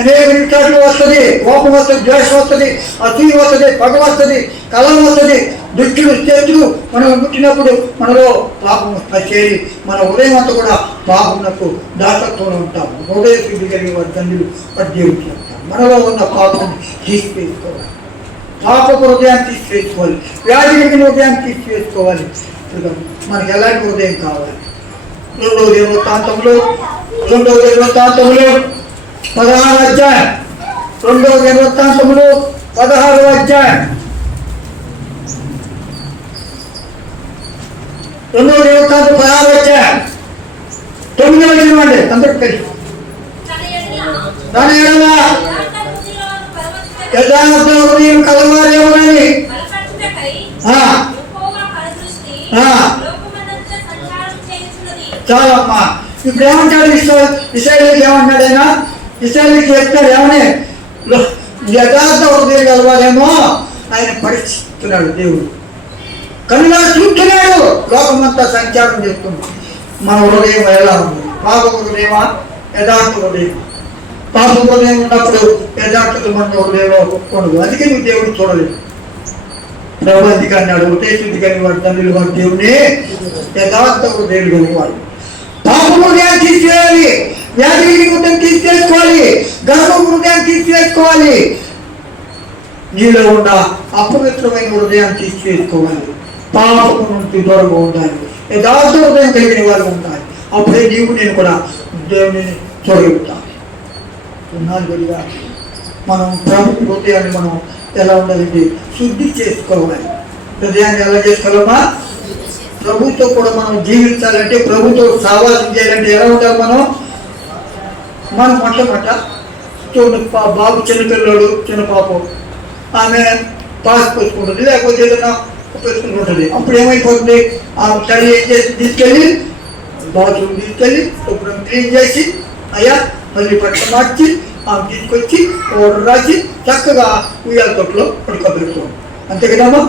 అనేక నిమిషాలు వస్తుంది, కోపం వస్తుంది, ద్వేషం వస్తుంది, అసూయ వస్తుంది, పగ వస్తుంది, కలం వస్తుంది, దుష్టుడు చేతులు మనం పుట్టినప్పుడు మనలో పాపం చేరి మన హృదయం అంతా కూడా పాపమునకు దాసత్వంలో ఉంటాము. హృదయ శుద్ధి కలిగి వారి తండ్రులు దేవుడికి ఉంటాం. మనలో ఉన్న పాపాన్ని తీసివేసుకోవాలి, పాపపు హృదయాన్ని తీసివేసుకోవాలి, వ్యాధి కలిగిన హృదయాన్ని తీసివేసుకోవాలి. మనకి ఎలాంటి హృదయం కావాలి? రెండవ దినవృత్తాంతములు 16వ అధ్యాయం, 2వ దినవృత్తాంతములు 16వ అధ్యాయం, 2వ దినవృత్తాంతం 16వ అధ్యాయం 9వ వచనం అండి. అందరికి తెలుసు. దాని ఎడల యథార్థ హృదయం కలవారేమోనని చాలమ్మా. ఇప్పుడు ఏమంటాడు ఇశ్రాయేలుకి? ఏమంటాడు ఆయన? ఇశ్రాయేలుకి చెప్తాడు ఏమని? యథార్థ హృదయం కలవారేమో ఆయన పరీక్షిస్తున్నాడు దేవుడు. కనులారా చూస్తున్నాడు, లోకమంతా సంచారం చేస్తుంది. మన హృదయం ఎలా ఉంది? పాప హృదయమా, యథార్థ హృదయం? పాప హృదయం ఉన్నప్పుడు యథార్థత మన హృదయంలో ఉండదు. అందుకే నువ్వు దేవుడు చూడలేదు. ప్రభు అందుకే అన్నాడు, ఒకటే శుద్ధి కలిగి వాడు తండ్రి వాడు దేవుని యథార్థ హృదయం కలిగివాడు. పాప హృదయాన్ని తీసివేయాలి, వ్యాధి హృదయం తీసివేసుకోవాలి, గర్భ హృదయాన్ని తీసివేసుకోవాలి, నీలో ఉన్న అపవిత్రమైన హృదయాన్ని తీసివేసుకోవాలి, పాపము నుండి దూరంగా ఉండాలి, యథార్థ హృదయం కలిగిన వాళ్ళు ఉండాలి. అప్పుడే నీవు నేను కూడా దేవుని చూడగలుగుతాను. నాలుగోదిగా మనం ప్రభు హృదయాన్ని మనం ఎలా ఉండాలంటే శుద్ధి చేసుకోవాలి. హృదయాన్ని ఎలా చేసుకోవాలమ్మా? ప్రభుతో కూడా మనం జీవించాలంటే, ప్రభుతో సహవాసం చేయాలంటే ఎలా ఉండాలి? మనం మొట్టమొదట చూడండి, బాబు చిన్నపిల్లడు, చిన్న పాపం, ఆమె పాస్ పోసుకుంటుంది, లేకపోతే ఏదైనా పెట్టుకుంటుంటుంది. అప్పుడు ఏమైపోతుంది? ఆ తల్లి ఏం చేసి తీసుకెళ్ళి బాత్రూమ్ తీసుకెళ్ళి శుభ్రం క్లీన్ చేసి, అయ్యా మళ్ళీ పట్ల మార్చి ఆమె తీసుకొచ్చి పౌడర్ రాసి చక్కగా ఉయ్యాల తొట్టులో పడుకోబెడుతాం. అంతే కదమ్మా?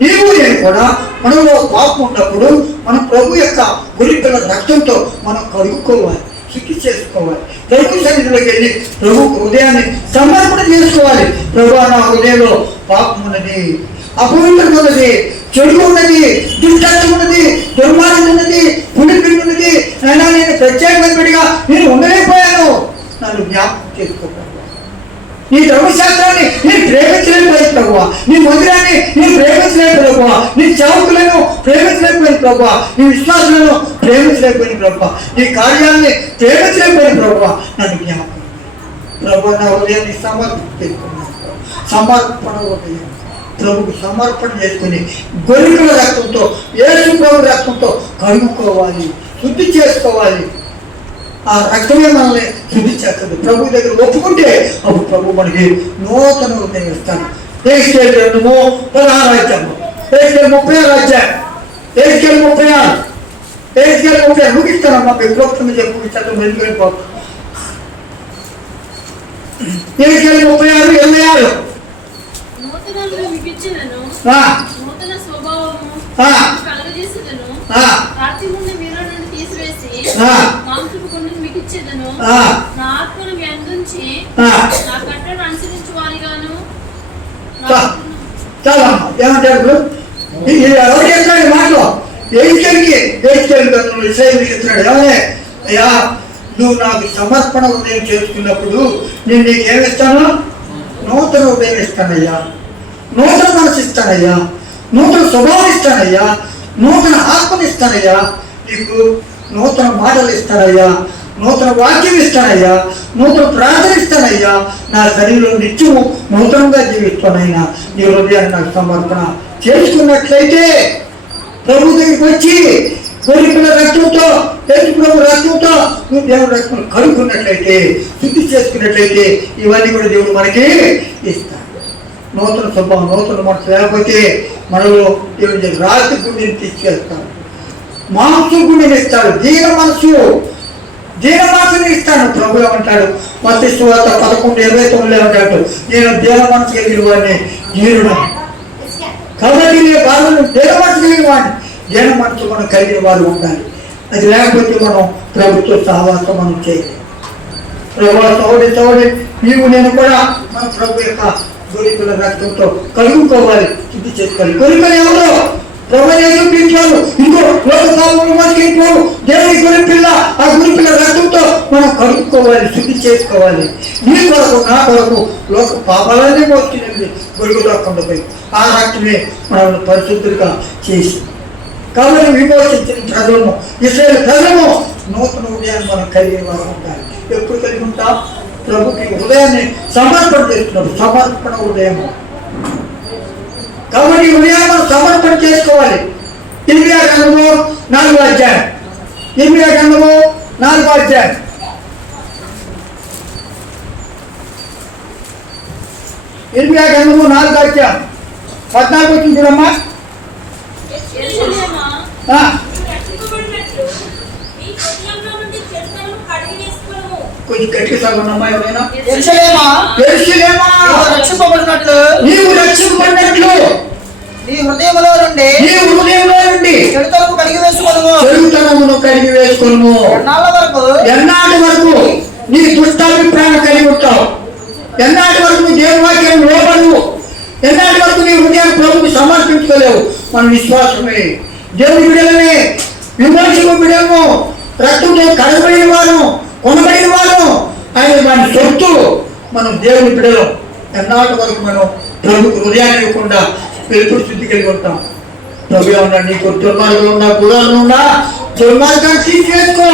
నీవు నేను కూడా మనలో పాపం ఉన్నప్పుడు మనం ప్రభు యొక్క గురిపిల్ల రక్తంతో మనం కడుక్కోవాలి, శుద్ధి చేసుకోవాలి. ప్రభు సన్నిధిలోకి వెళ్ళి ప్రభు హృదయాన్ని సమర్పణ చేసుకోవాలి. ప్రభు నా హృదయంలో పాపం ఉన్నది, అపవిత్రం ఉన్నది, చెడు ఉన్నది, దుష్టత్వం ఉన్నది, దుర్మార్గం ఉన్నది, పులిపిండి ఉన్నది, అయినా నేను ప్రత్యేకమైనగా నేను ఉండలేకపోయాను, నన్ను జ్ఞాపకం చేసుకోవాలి. నీ ధర్మశాస్త్రాన్ని నేను ప్రేమించలేకపోయింది ప్రభువా, నీ మందిరాన్ని నేను ప్రేమించలేదు ప్రభువా, నీ సేవకులను ప్రేమించలేకపోయింది ప్రభువా, నీ విశ్వాసులను ప్రేమించలేకపోయింది ప్రభువా, నీ కార్యాన్ని ప్రేమించలేకపోయింది ప్రభువా, నన్ను జ్ఞాపకం ప్రభు. నా హృదయాన్ని సమర్పణ చేసుకున్నాను. సమర్పణ హృదయం ప్రభుకు సమర్పణ చేసుకుని గొర్రెల రక్తంతో, యేసు ప్రభు రక్తంతో కడుక్కోవాలి, శుద్ధి చేసుకోవాలి. ఆ రక్తమే మనల్ని శుద్ధి చేస్తుంది. ప్రభు దగ్గర ఒప్పుకుంటే అప్పుడు ప్రభు మనకి నూతన హృదయం ఇస్తాడు. ఏస్కేల్ 2:16 ఏస్కేల్ 36 ముగిస్తానమ్మా. విప్లవత్వం చెప్పు చదువు వెళ్ళిపోతాం. ఏస్కేల్ 36:26 నూతనముగా మీకు ఇచ్చెదను, నూతన స్వభావము కలుగజేసేదను, రాతి ముందు మీలో నుండి తీసివేసి మాంసపు కొండను మీకు ఇచ్చేదను, నా ఆత్మను మీ అందుంచి నా కట్టను అనుసరించు వారిగాను. చాలా ఏమంటారు? ఎవరికి ఇస్తున్నాడు మాటలో? ఏస్కేల్కి ఇస్తున్నాడు. ఏమనే అయ్యా, నువ్వు నాకు సమర్పణ ఉదయం చేసుకున్నప్పుడు నేను నీకేమిస్తాను? నూతన ఉదయం ఇస్తానయ్యా, నూతన మనసు ఇస్తానయ్యా, నూతన స్వభావం ఇస్తానయ్యా, నూతన ఆత్మను ఇస్తానయ్యా, నీకు నూతన మాటలు ఇస్తానయ్యా, నూతన వాక్యం ఇస్తానయ్యా, నూతన ప్రార్థన ఇస్తానయ్యా, నా శరీరంలో నిత్యము నూతనంగా జీవిస్తానయ్యా. నీ హృదయాన్ని నాకు సమర్పణ చేసుకున్నట్లయితే, ప్రభు దగ్గరికి వచ్చి గొర్రెపిల్ల రక్తంతో, యేసు ప్రభు రక్తంతో నువ్వు దేవుడు రక్తం కడుక్కున్నట్లయితే, శుద్ధి చేసుకున్నట్లయితే ఇవన్నీ కూడా దేవుడు మనకి ఇస్తాడు. నూతన స్వభావం, నూతన మనసు లేకపోతే మనలో దేవుడి రాతి గుండెని తీసుకెళ్తాడు, మాంసం గుండెని ఇస్తాడు, దీన మనసుని ఇస్తాను. ప్రభు ఏమంటాడు? మత్తయి సువార్త 11:29 ఏమంటాడు? నేను దీన మనసు కలిగిన వాడిని, దీనుడు కాబట్టి నీ బాధను దీన మనసు కలిగిన వాడిని. దీన మనసు మనం కలిగిన వారు ఉండాలి. అది లేకపోతే మనం ప్రభుత్వ సహవాసం మనం చేయలేము. ప్రభు తోడి నీవు నేను కూడా మన ప్రభు యొక్క గొరికల రక్తంతో కలుగుకోవాలి, శుద్ధి చేసుకోవాలి. గొరికలు ఎవరు? ప్రభుత్వాలు. ఇంకో లోకపాలు దేవుని గొరిపిల్ల, ఆ గొరిపిల్ల రక్తంతో మనం కలుగుకోవాలి, శుద్ధి చేసుకోవాలి. నీ కొరకు, నా కొరకు లోక పాపాలన్నీ మోసుకునేది గొడుగు రక్తంతో పోయి ఆ రక్తమే మనల్ని పరిశుద్ధులుగా చేసి, కాబట్టి విమోచించిన ప్రజలను, ఇశ్రాయేలు ప్రజలను నూతన హృదయాన్ని మనం కలిగిన వారు ఉండాలి. ఎప్పుడు కలిగి ఉంటాం? ప్రభుకి హృదయాన్ని సమర్పణ చేస్తున్నాడు, సమర్పణ హృదయము. కాబట్టి హృదయాన్ని మనం సమర్పణ చేసుకోవాలి. ఇర్మియా గ్రంథము 4వ అధ్యాయం, ఇర్మియా గ్రంథము 4వ అధ్యాయం, ఇర్మియా గ్రంథము 4వ అధ్యాయం 14 వచ్చింది చూడమ్మా. యెరూషలేమా, కొంచెం గట్టి సాగున్నమ్మా. ఎవరైనా యెరూషలేమా, యెరూషలేమా, రక్షింపబడినట్లు నీవు రక్షింపబడినట్లు నీ హృదయంలో నుండి చెడుతనము కడిగి వేసుకొనుము. ఎన్నాటి వరకు నీ దుష్టాభిప్రాయం కలిగి ఉంటావు? ఎన్నాటి వరకు నీ దేవుని వాక్యం లోపడు? ఎన్నాటి వరకు నీ హృదయాన్ని ప్రభుకి సమర్పించుకోలేవు? మన విశ్వాసమే దేవుని బిడ్డలమే, విమోచన బిడ్డలను, రక్తంతో కడగబడిన వారు, కొనబడిన వారు, ఆయన మన సొత్తు. మనం దేవుని బిడ్డలు. ఎన్నాటి వరకు మనం ప్రభుకు హృదయాన్ని ఇవ్వకుండా వెలుపుడు శుద్ధి కలిగి ఉంటాం? ప్రభు ఉన్నా, నీకు దుర్మార్గం ఉన్నా, గుణాలు ఉన్నా, దుర్మార్గాన్ని తీసివేసుకో.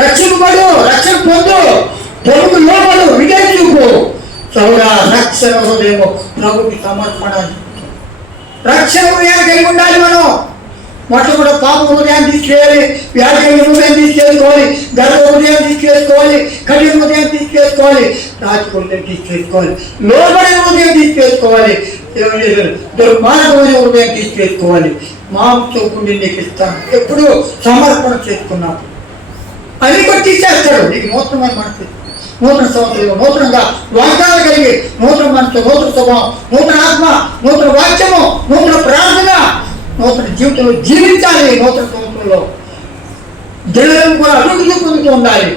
రక్షణ పడు, రక్షణ పొందు, ప్రభుకు లోపడు, విజయం చూపు. సౌరా రక్షణ హృదయం ప్రభుకి సమర్పణ. రక్షణ హృదయాన్ని కలిగి ఉండాలి. మనం మొట్టమొదటి పాప హృదయాన్ని తీసుకెళ్ళాలి, వ్యాధి హృదయం తీసుకెసుకోవాలి, గర్భ హృదయం తీసుకెసుకోవాలి, కఠిన హృదయం తీసుకెసుకోవాలి, రాజకీయ తీసుకెసుకోవాలి, లోబడిన హృదయం తీసుకెసుకోవాలి, దుర్మార్గమైన హృదయం తీసుకెసుకోవాలి. మాంసండి నీకు ఇస్తాను ఎప్పుడు సమర్పణ చేసుకున్నాం. అది కూడా తీసేస్తాడు. నీకు నూతనమైన మనసు, నూతన సంవత్సరం, నూతనంగా వాగ్దానాలు కలిగి, నూతన మనసు, నూతన స్వభావం, నూతన ఆత్మ, నూతన వాక్యము, నూతన ప్రార్థన, నూతన జీవితంలో జీవించాలి. నూతన సంవత్సరంలో జనం కూడా అభివృద్ధి పొందుతూ ఉండాలి,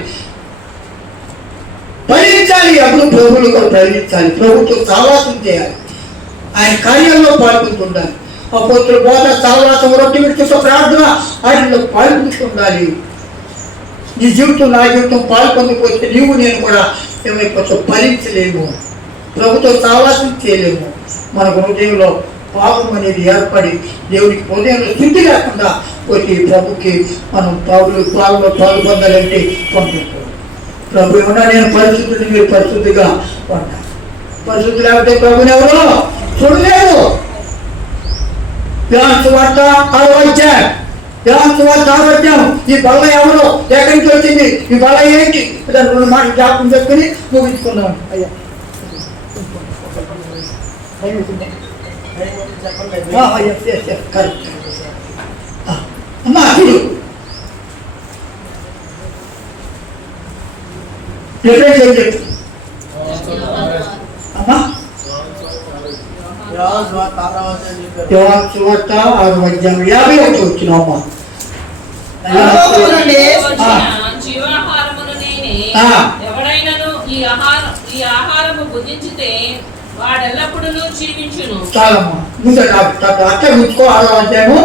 ఫలించాలి. అప్పుడు ప్రభువులు కూడా ఫలించాలి, ప్రభుత్వం సావాసం చేయాలి, ఆయన కార్యాల్లో పాల్గొంటుండాలి. అప్పుడు బోధ, సావాసం, రొట్టె విడిచితో ప్రార్థన ఆయనలో పాల్గొంటుండాలి. నీ జీవితం, నా జీవితం పాల్పొందిపోతే నీవు నేను కూడా ఏమైపోతే ఫలించలేము, ప్రభుత్వం సావాసం చేయలేము. మన హృదయంలో పాపం అనేది ఏర్పడి దేవునికి హృదయంలో శుద్ధి లేకుండా పోతే ప్రభుకి మనం పాలలో పాల్పొందాలంటే పంపిస్తాం. ప్రభు ఏమన్నా నేను పరిశుద్ధుని, మీరు పరిశుద్ధిగా ఉంటారు. పరిశుద్ధి లేకపోతే ప్రభుని ఎవరు చూడలేదు. వార్త ఆరోగ్యం, ఆరోగ్యం. ఈ బల ఎవరు, ఎక్కడి నుంచి వచ్చింది, ఈ బల ఏంటి, దాని రెండు మాటలు జ్ఞాపకం చేసుకుని ముగించుకున్నాం. అయ్యా కరెక్ట్ అమ్మా. చూడు అమ్మా, సువార్త 6:51 వచ్చినామా? జీవాహారమును నేనే, ఎవడైనను ఈ ఆహారము భుజించితే వాడెల్లప్పుడూ జీవించును. చాలమ్మా, ముందు అట్లా గుర్తుకో. 6వ అధ్యాయము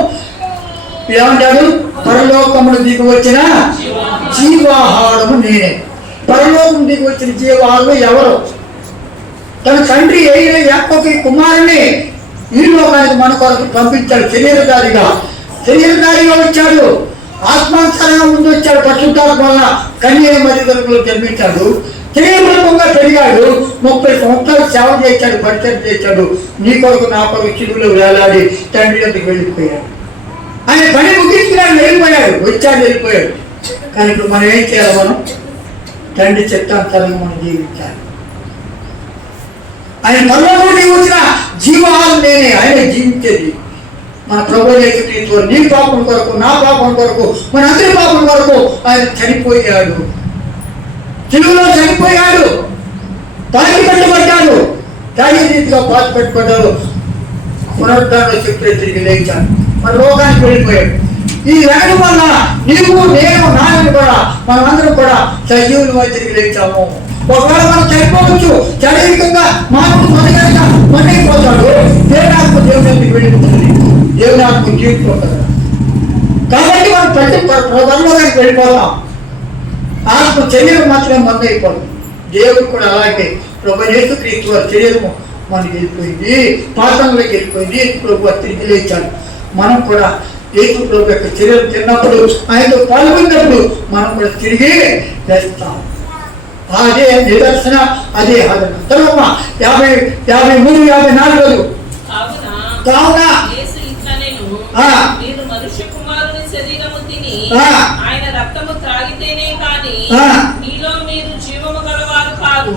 ఏమంటాడు? పరలోకమును దిగి వచ్చిన జీవాహారము నేనే. పరలోకం దిగి వచ్చిన జీవాహారము ఎవరు? తన తండ్రి అయిన యాకోబు కుమారుని ఈ లోకానికి మన కొరకు పంపించాడు. శరీరధారిగా వచ్చాడు, ఆత్మాంతరంగా ముందు వచ్చాడు. పరిశుద్ధాత్మ వల్ల కన్య మరిదలకు జన్మించాడు, శరీరంగా పెరిగాడు, 30 సంవత్సరాలు సేవ చేశాడు, పరిచయం చేశాడు. నీ కొరకు నా కొరకు చిరువులు వేలాడి తండ్రి ఎందుకు వెళ్ళిపోయాడు. ఆయన పని ముగించుకున్నాడు, వెళ్ళిపోయాడు, వచ్చాడు, వెళ్ళిపోయాడు. కానీ ఇప్పుడు మనం ఏం చేయాలి? మనం తండ్రి చిత్తానుసారంగా మనం జీవించాలి. ఆయన పరలోకం నుండి వచ్చిన జీవాహారం నేనే, ఆయన జీవించేది. మన ప్రభు యేసుక్రీస్తు నీ పాపం కొరకు, నా పాపం కొరకు, మన అందరి పాపం కొరకు ఆయన చనిపోయాడు, తెలుగులో చనిపోయాడు, పాతి పెట్టబడ్డాడు, రీతిగా పాతి పెట్టబడ్డాడు, పునరుద్ధారణ చెప్పే తిరిగి లేచాడు, మన లోకానికి వెళ్ళిపోయాడు. ఈ వేగం వల్ల నీవు, నేను, నాయన కూడా మనమందరం కూడా సజీవులమై తిరిగి లేచాము. ఒకవేళ మనం చనిపోవచ్చు, శారీరకంగా మానవుడు మనైపోతాడు, దేవునాత్మ దేవునికి వెళ్ళిపోతుంది, దేవునాత్మ జీవిపోతుంది. కాబట్టి మనం ప్రతి ప్రధానంలోకి వెళ్ళిపోతాం. ఆత్మ శరీరం మాత్రమే మంద అయిపోతుంది. దేవుడు కూడా అలాగే ప్రభు యేసుక్రీస్తు వారి శరీరము మనకి వెళ్ళిపోయింది, పాత్రలోకి వెళ్ళిపోయింది, ప్రభు తిరిగి లేచాడు. మనం కూడా యేసు ప్రభు యొక్క శరీరం తిన్నప్పుడు, ఆయనతో పాల్గొన్నప్పుడు మనం కూడా తిరిగి లేస్తాం. అదే నిదర్శన, అదే ఆదరణ. తర్వాత 53, 54 కావున మీరు మనుష్య కుమారుని శరీరము తిని ఆయన రక్తము త్రాగితేనే కానీ మీలో మీరు జీవము గలవారు కాదు.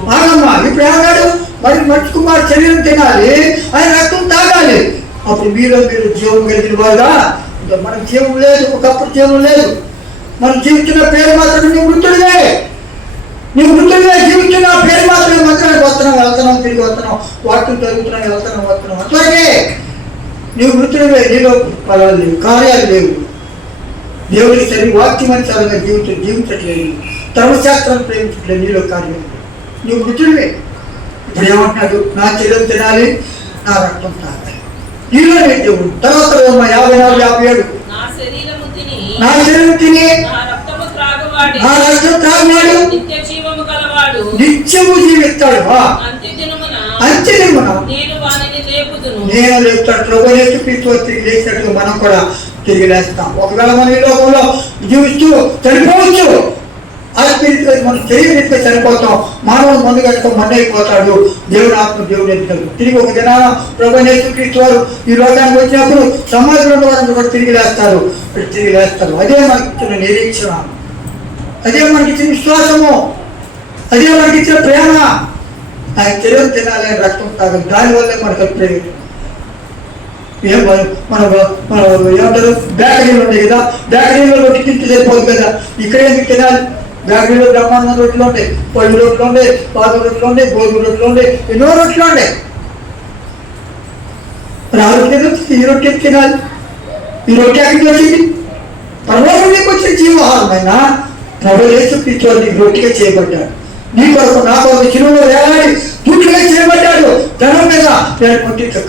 ఇప్పుడు ఏమన్నాడు? మరి మనిషి కుమారు శరీరం తినాలి, ఆయన రక్తం తాగాలి, అప్పుడు మీరు జీవం కలిగిన వారుగా. మనకు జీవం లేదు, ఒకప్పుడు జీవం లేదు. మనం జీవిస్తున్న పేరు మాత్రం నువ్వు మృతుడివే, నీవు మృతుడివే జీవిస్తున్న పేరు మాత్రమే. మంత్రానికి వస్తున్నాం, వెళ్తున్నాం, తిరిగి వస్తున్నాం, వాక్యం జరుగుతున్నాం, వెళ్తున్నాం, వస్తున్నాం. అట్లాగే నీవు మృతుడివే, నీలో ఫలాలు లేవు, కార్యాలు లేవు. దేవుడికి సరి వాక్యమనుసారంగా జీవించట్లేదు, ధర్మశాస్త్రాన్ని ప్రేమించట్లేదు, నీలో కార్యం లేదు. నువ్వు మృతుడివే. ఇప్పుడు ఏమంటున్నాడు? నా శరీరం తినాలి, నా రక్తం తాగాలి, నీలోనే దేవుడు. తర్వాత 54-57 నా శరీరము తిని నా శరీరం తిని నా రక్తము త్రాగువాడు నా రక్తం తాగువాడు నిత్య జీవము గలవాడు నిత్యము జీవిస్తాడు. అంత్యదినమున నేను వానిని లేపుదును. నేను లేపుతాడు. ప్రభు యేసుక్రీస్తు తిరిగి లేచినట్లు మనం కూడా తిరిగి లేస్తాం. ఒకవేళ మన ఈ లోకంలో జీవిస్తూ చనిపోవచ్చు, ఆత్మీయుడిగా మనం తెలియనిగా చనిపోతాం. మానవుడు మందు కనుక మన్నైపోతాడు. దేవుడు ఆత్మ దేవుడు ఎత్తాడు. తిరిగి ఒక దినాన ప్రభు యేసుక్రీస్తు వారు ఈ లోకానికి వచ్చినప్పుడు సమాజంలో వారిని కూడా తిరిగి లేస్తారు. అదే మనకి ఇచ్చిన నిరీక్షణ, అదే మనకి ఇచ్చిన విశ్వాసము, అదే మనకి ఇచ్చిన ప్రేమ. ఆయన శరీరం తినాలి, ఆయన రక్తం తాగాలి. దానివల్లే మనకు ప్రయోజనం. మన ఏమంటారు, బేకరీలు ఉంటాయి కదా, బేకరీలో రొట్టి తింటే సరిపోదు కదా. ఇక్కడ ఎందుకు తినాలి? బేకరీలో బ్రహ్మాండ రొట్టెలు ఉంటాయి, పళ్ళు రొట్టెలు ఉంటాయి, పాత రొట్టెలు ఉంటాయి, గోధుమ రొట్టెలు ఉంటాయి, ఎన్నో రొట్టెలు ఉంటాయి. మరి ఆ రొట్టె ఈ రొట్టె తినాలి. ఈ రొట్టె ఎక్కడికి వచ్చింది? పరలోకానికి వచ్చిన జీవహారమైన ప్రభు యేసుక్రీస్తు నీకు రొట్టెగా చేయబడ్డాడు. నీ కొరకు నా కొరకు చిరువులో వేలాడి దూట్లుగా చేయబడ్డాడు. ధనం మీద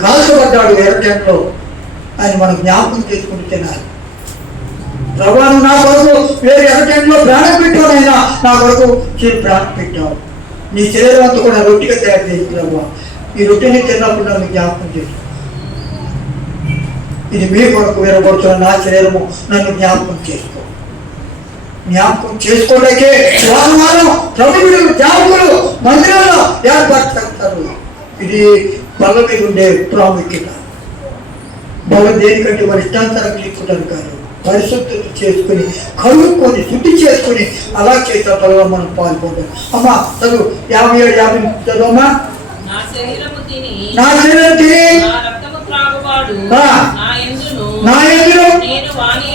కాల్చబడ్డాడు ఎర్రటెంట్లో. ఆయన మనం జ్ఞాపకం చేసుకుని తినాలి. ప్రభువు నా కొరకు వేరే ఎర్రటెంట్లో ప్రాణం పెట్టానైనా నా కొరకు ప్రాణం పెట్టావు. నీ శరీరం అంతా కూడా రొట్టెగా తయారు చేసి ప్రభు ఈ రొట్టెని తిన్నప్పుడు నన్ను జ్ఞాపకం చేసు. ఇది మీ కొరకు వేరబడుతున్న నా శరీరము, నన్ను జ్ఞాపకం చేసుకో. జ్ఞాపకం చేసుకోవడానికే వారం ప్రభువులు జ్ఞాపకులు మందిరంలో ఏర్పాటు చేస్తారు. ఇది బల్ల మీద ఉండే ప్రాముఖ్యత. బల్ల దేనికంటే వారి ఇష్టాంతరం తీసుకుంటారు కాదు, పరిశుద్ధత చేసుకుని కలుపుకొని శుద్ధి చేసుకుని అలా చేసే పనుల్లో మనం పాల్గొంటాం. అమ్మా చదువు 57-50 చదువమ్మా. నా శరీరము తిని నా శరీరం తిని నా రక్తము త్రాగువాడు నా యందును నేను వాని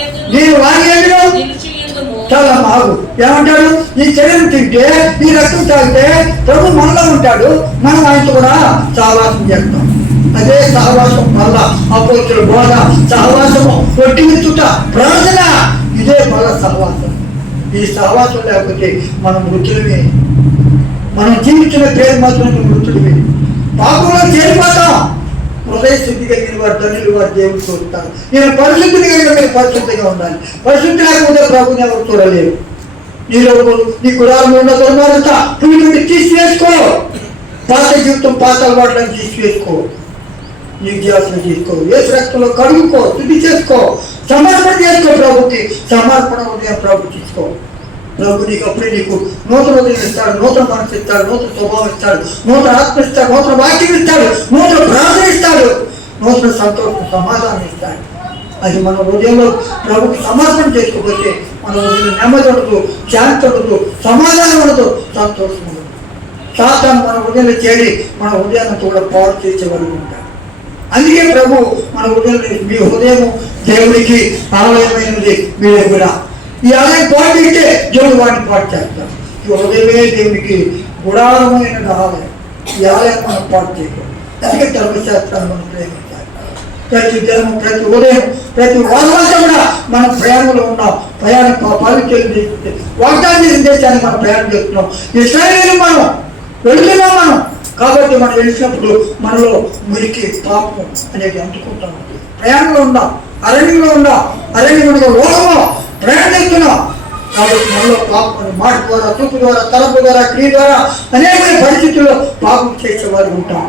యందును నిలిచియుందుము. చాలా మాగు ఏమంటాడు? ఈ శరీరం తింటే, ఈ రక్తం తాగితే ప్రభు మనలో ఉంటాడు, మనం ఆయనతో కూడా సహవాసం చేస్తాం. అదే సహవాసం వల్ల అపోస్తుల బోధ, సహవాసము, ఒట్టిమిచ్చుట, ప్రార్థన, ఇదే వల్ల సహవాసం. ఈ సహవాసం లేకపోతే మనం మృతులమే. మనం జీవించిన పేరు మాత్రం మృతులమే. పాపంలో చేరిపోతాం. హృదయ శుద్ధి కలిగిన వారు ధనులు, వారు దేవుడు చూస్తారు. నేను పరిశుద్ధిని కలిగిన మీరు పరిశుద్ధిగా ఉండాలి. పరిశుద్ధి లేకపోతే ప్రభుని ఎవరు చూడలేరు. నీలో నీ కులాలు ఉన్న దుర్మార్గత పులిని తీసివేసుకో. పాత జీవితం, పాత అలవాట్లను తీసివేసుకో. నీ ధ్యాసను తీసుకో. యేసు రక్తంలో కడుగుకో, శుద్ధి చేసుకో, సమర్పణ చేసుకో. ప్రభుకి సమర్పణ ఉదయం ప్రభు తీసుకో. ప్రభు నీకు అప్పుడే నీకు నూతన ఉదయం ఇస్తాడు, నూతన మనసు ఇస్తాడు, నూతన స్వభావం ఇస్తాడు, నూతన ఆత్మ ఇస్తాడు, నూతన వాక్యం ఇస్తాడు, నూతన ప్రార్థన ఇస్తాడు, నూతన సంతోషం, సమాధానం ఇస్తాడు. అది మన హృదయంలో ప్రభుకి సమర్పణ చేసుకోకపోతే మన హృదయంలో నెమ్మది ఉండదు, శాంతి ఉండదు, సమాధానం ఉండదు, సంతోషం ఉండదు. సాతాను మన హృదయంలో చేరి మన హృదయాన్ని కూడా పాడు చేసేవాడు ఉంటాడు. అందుకే ప్రభు మన హృదయంలో మీ హృదయం దేవుడికి ఆలయమైనది. మీరే కూడా ఈ ఆలయం పాటు చేస్తే దేవుడు వాడిని పాటు చేస్తాం. ఈ హృదయమే దేవునికి గుడారమైన ఆలయం. ఈ ఆలయం మనం పాటు చేయకూడదు. అందుకే ధర్మశాస్త్రాన్ని మనం ప్రేమించాలి. ప్రతి దినం, ప్రతి ఉదయం, ప్రతి వారం కూడా మనం ప్రయాణంలో ఉన్నాం. ప్రయాణం పాలించే వాగ్దానం చేసిన దేశాన్ని మనం ప్రయాణం చేస్తున్నాం. ఇశ్రాయేలు మనం వెళ్తున్నాం మనం. కాబట్టి మనం వెళ్ళినప్పుడు మనలో మురికి, పాపం అనేది అంటుకుంటాం. ప్రయాణంలో ఉన్నాం, అరణ్యంలో ఉన్నాం, అరణ్యంలో లోకము ప్రయాణం చేస్తున్నాం. కాబట్టి మనలో పాపం మాట ద్వారా, చూపు ద్వారా, తలపు ద్వారా, క్రియ ద్వారా అనేక పరిస్థితుల్లో పాపం చేసేవారు ఉంటాం.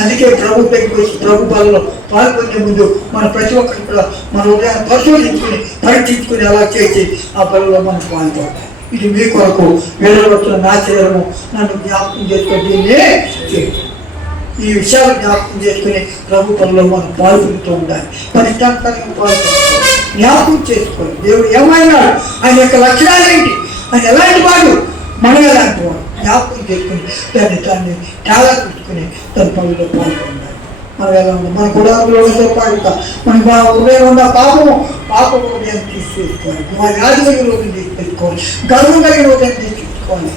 అందుకే ప్రభు దగ్గరికి వచ్చి ప్రభు పాలలో పాల్గొనే ముందు మన ప్రతి ఒక్కరు కూడా మన ఉదయాన్ని పరిశోధించుకుని, పరీక్షించుకుని అలా చేసి ఆ పనుల్లో మనం పాల్గొంటాం. ఇది మీ కొరకు వేరే వచ్చిన నా శరీరము, నన్ను జ్ఞాపకం చేసుకొని దీన్నే చేయండి. ఈ విషయాలు జ్ఞాపకం చేసుకుని ప్రభు పనుల్లో మనం పాల్గొంటూ ఉండాలి. పరిష్కారంగా పాల్గొంటాం, జ్ఞాపకం చేసుకోవాలి. దేవుడు ఏమైనాడు, ఆయన యొక్క లక్షణాలు ఏంటి, ఆయన ఎలాంటి వాడు, మనం ఎలాంటి వాడు జ్ఞాపకం చేసుకుని దాన్ని తేడా చూసుకుని తన పనుల్లో పాల్గొంటాం. మనం ఎలా ఉన్నాం, మన గుడారంలో పాడుతాం. మన ఉదయం ఉన్న పాపము ఉదయం తీసేసుకోవాలి. మన వ్యాధి కలిగిన ఉదయం తీసుకెళ్ళుకోవాలి. గర్వం కలిగిన ఉదయం తీసుకెళ్ళుకోవాలి.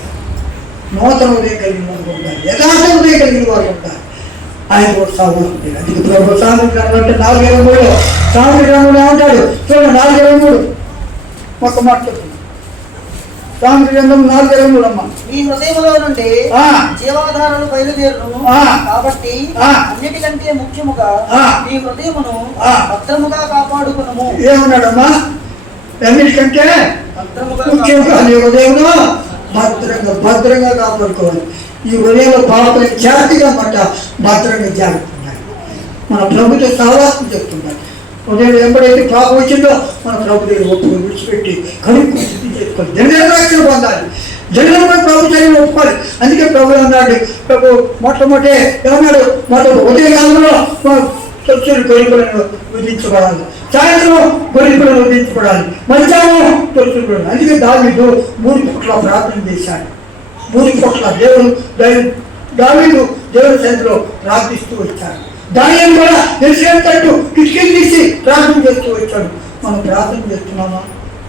నూతన ఉదయం కలిగిన వారు ఉండాలి. యథార్థ ఉదయం కలిగిన వారు ఉండాలి. ఆయన కూడా సాగుతుంది. అది ప్రభు సామెత గ్రంథం అంటే 4:23 సామెత గ్రంథంలో ఏమంటాడు చూడండి 4:23 ఒక మాట చెప్తుంది. సామెత గ్రంథం 4:23 అమ్మ. మీ హృదయంలో నుండి జీవాధారాలు బయలుదేరును కాబట్టి అన్నిటికంటే ముఖ్యముగా మీ హృదయమును భద్రముగా కాపాడుకును. ఏమన్నాడమ్మా? అన్నిటికంటే ముఖ్యంగా నీ హృదయంలో భద్రంగా కాపాడుకోవాలి. ఈ హృదయంలో పాపని జాగ్రత్తగా పట్ట భద్రంగా జాగ్రత్తగా మన ప్రభుత్వ సహవాసం చెప్తున్నారు. హృదయంలో ఎప్పుడైతే పాపం వచ్చిందో మన ప్రభు దగ్గర ఒప్పుకొని విడిచిపెట్టి కనుక్కు శుద్ధి చేసుకోవాలి. జనరక్షణ పొందాలి. జనరల్ ప్రభుత్వాన్ని ఒప్పుకోవాలి. అందుకే ప్రభు అన్నాడు, ప్రభు మొట్టమొదటి ఏమన్నాడు? ఉదయకాలంలో గొరికలను విధించబడాలి, సాయంత్రం గొరికలను విధించబడాలి, మధ్యాహ్నం తొలుచుకోవాలి. అందుకే దావీదు 3 పూట్ల ప్రార్థన చేశాడు. 3 పూట్ల దావీదు దేవుని సన్నిధిలో ప్రార్థిస్తూ వచ్చాడు. దానిని కూడా తెలిసినట్టు కిటికీలు తీసి ప్రార్థన చేస్తూ వచ్చాడు. మనం ప్రార్థన చేస్తున్నామా?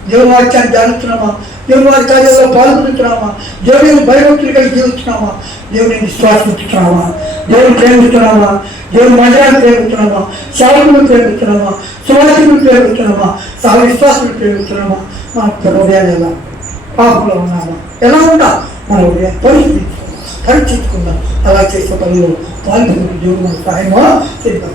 దేవుని వాక్యాన్ని ధ్యానిస్తున్నామా? దేవుని వారి కార్యాల్లో పాల్గొంటున్నామా? దేవుని భయభక్తులుగా జీవిస్తున్నామా? దేవుని విశ్వాసించుతున్నామా? దేవుని ప్రేమిస్తున్నామా? దేవుని మందిరాన్ని ప్రేమిస్తున్నామా? సేవకులు ప్రేమిస్తున్నామా? సువాసికులు ప్రేమిస్తున్నామా? సహ విశ్వాసులు ప్రేమిస్తున్నామా? మన హృదయాలు ఎలా పాపంలో ఉన్నామా? ఎలా ఉంటా మన హృదయం పరీక్షించుకుందాం. అలా చేసే పనిలో పాల్గొని దేవుడు మన సహాయమా చేద్దాం.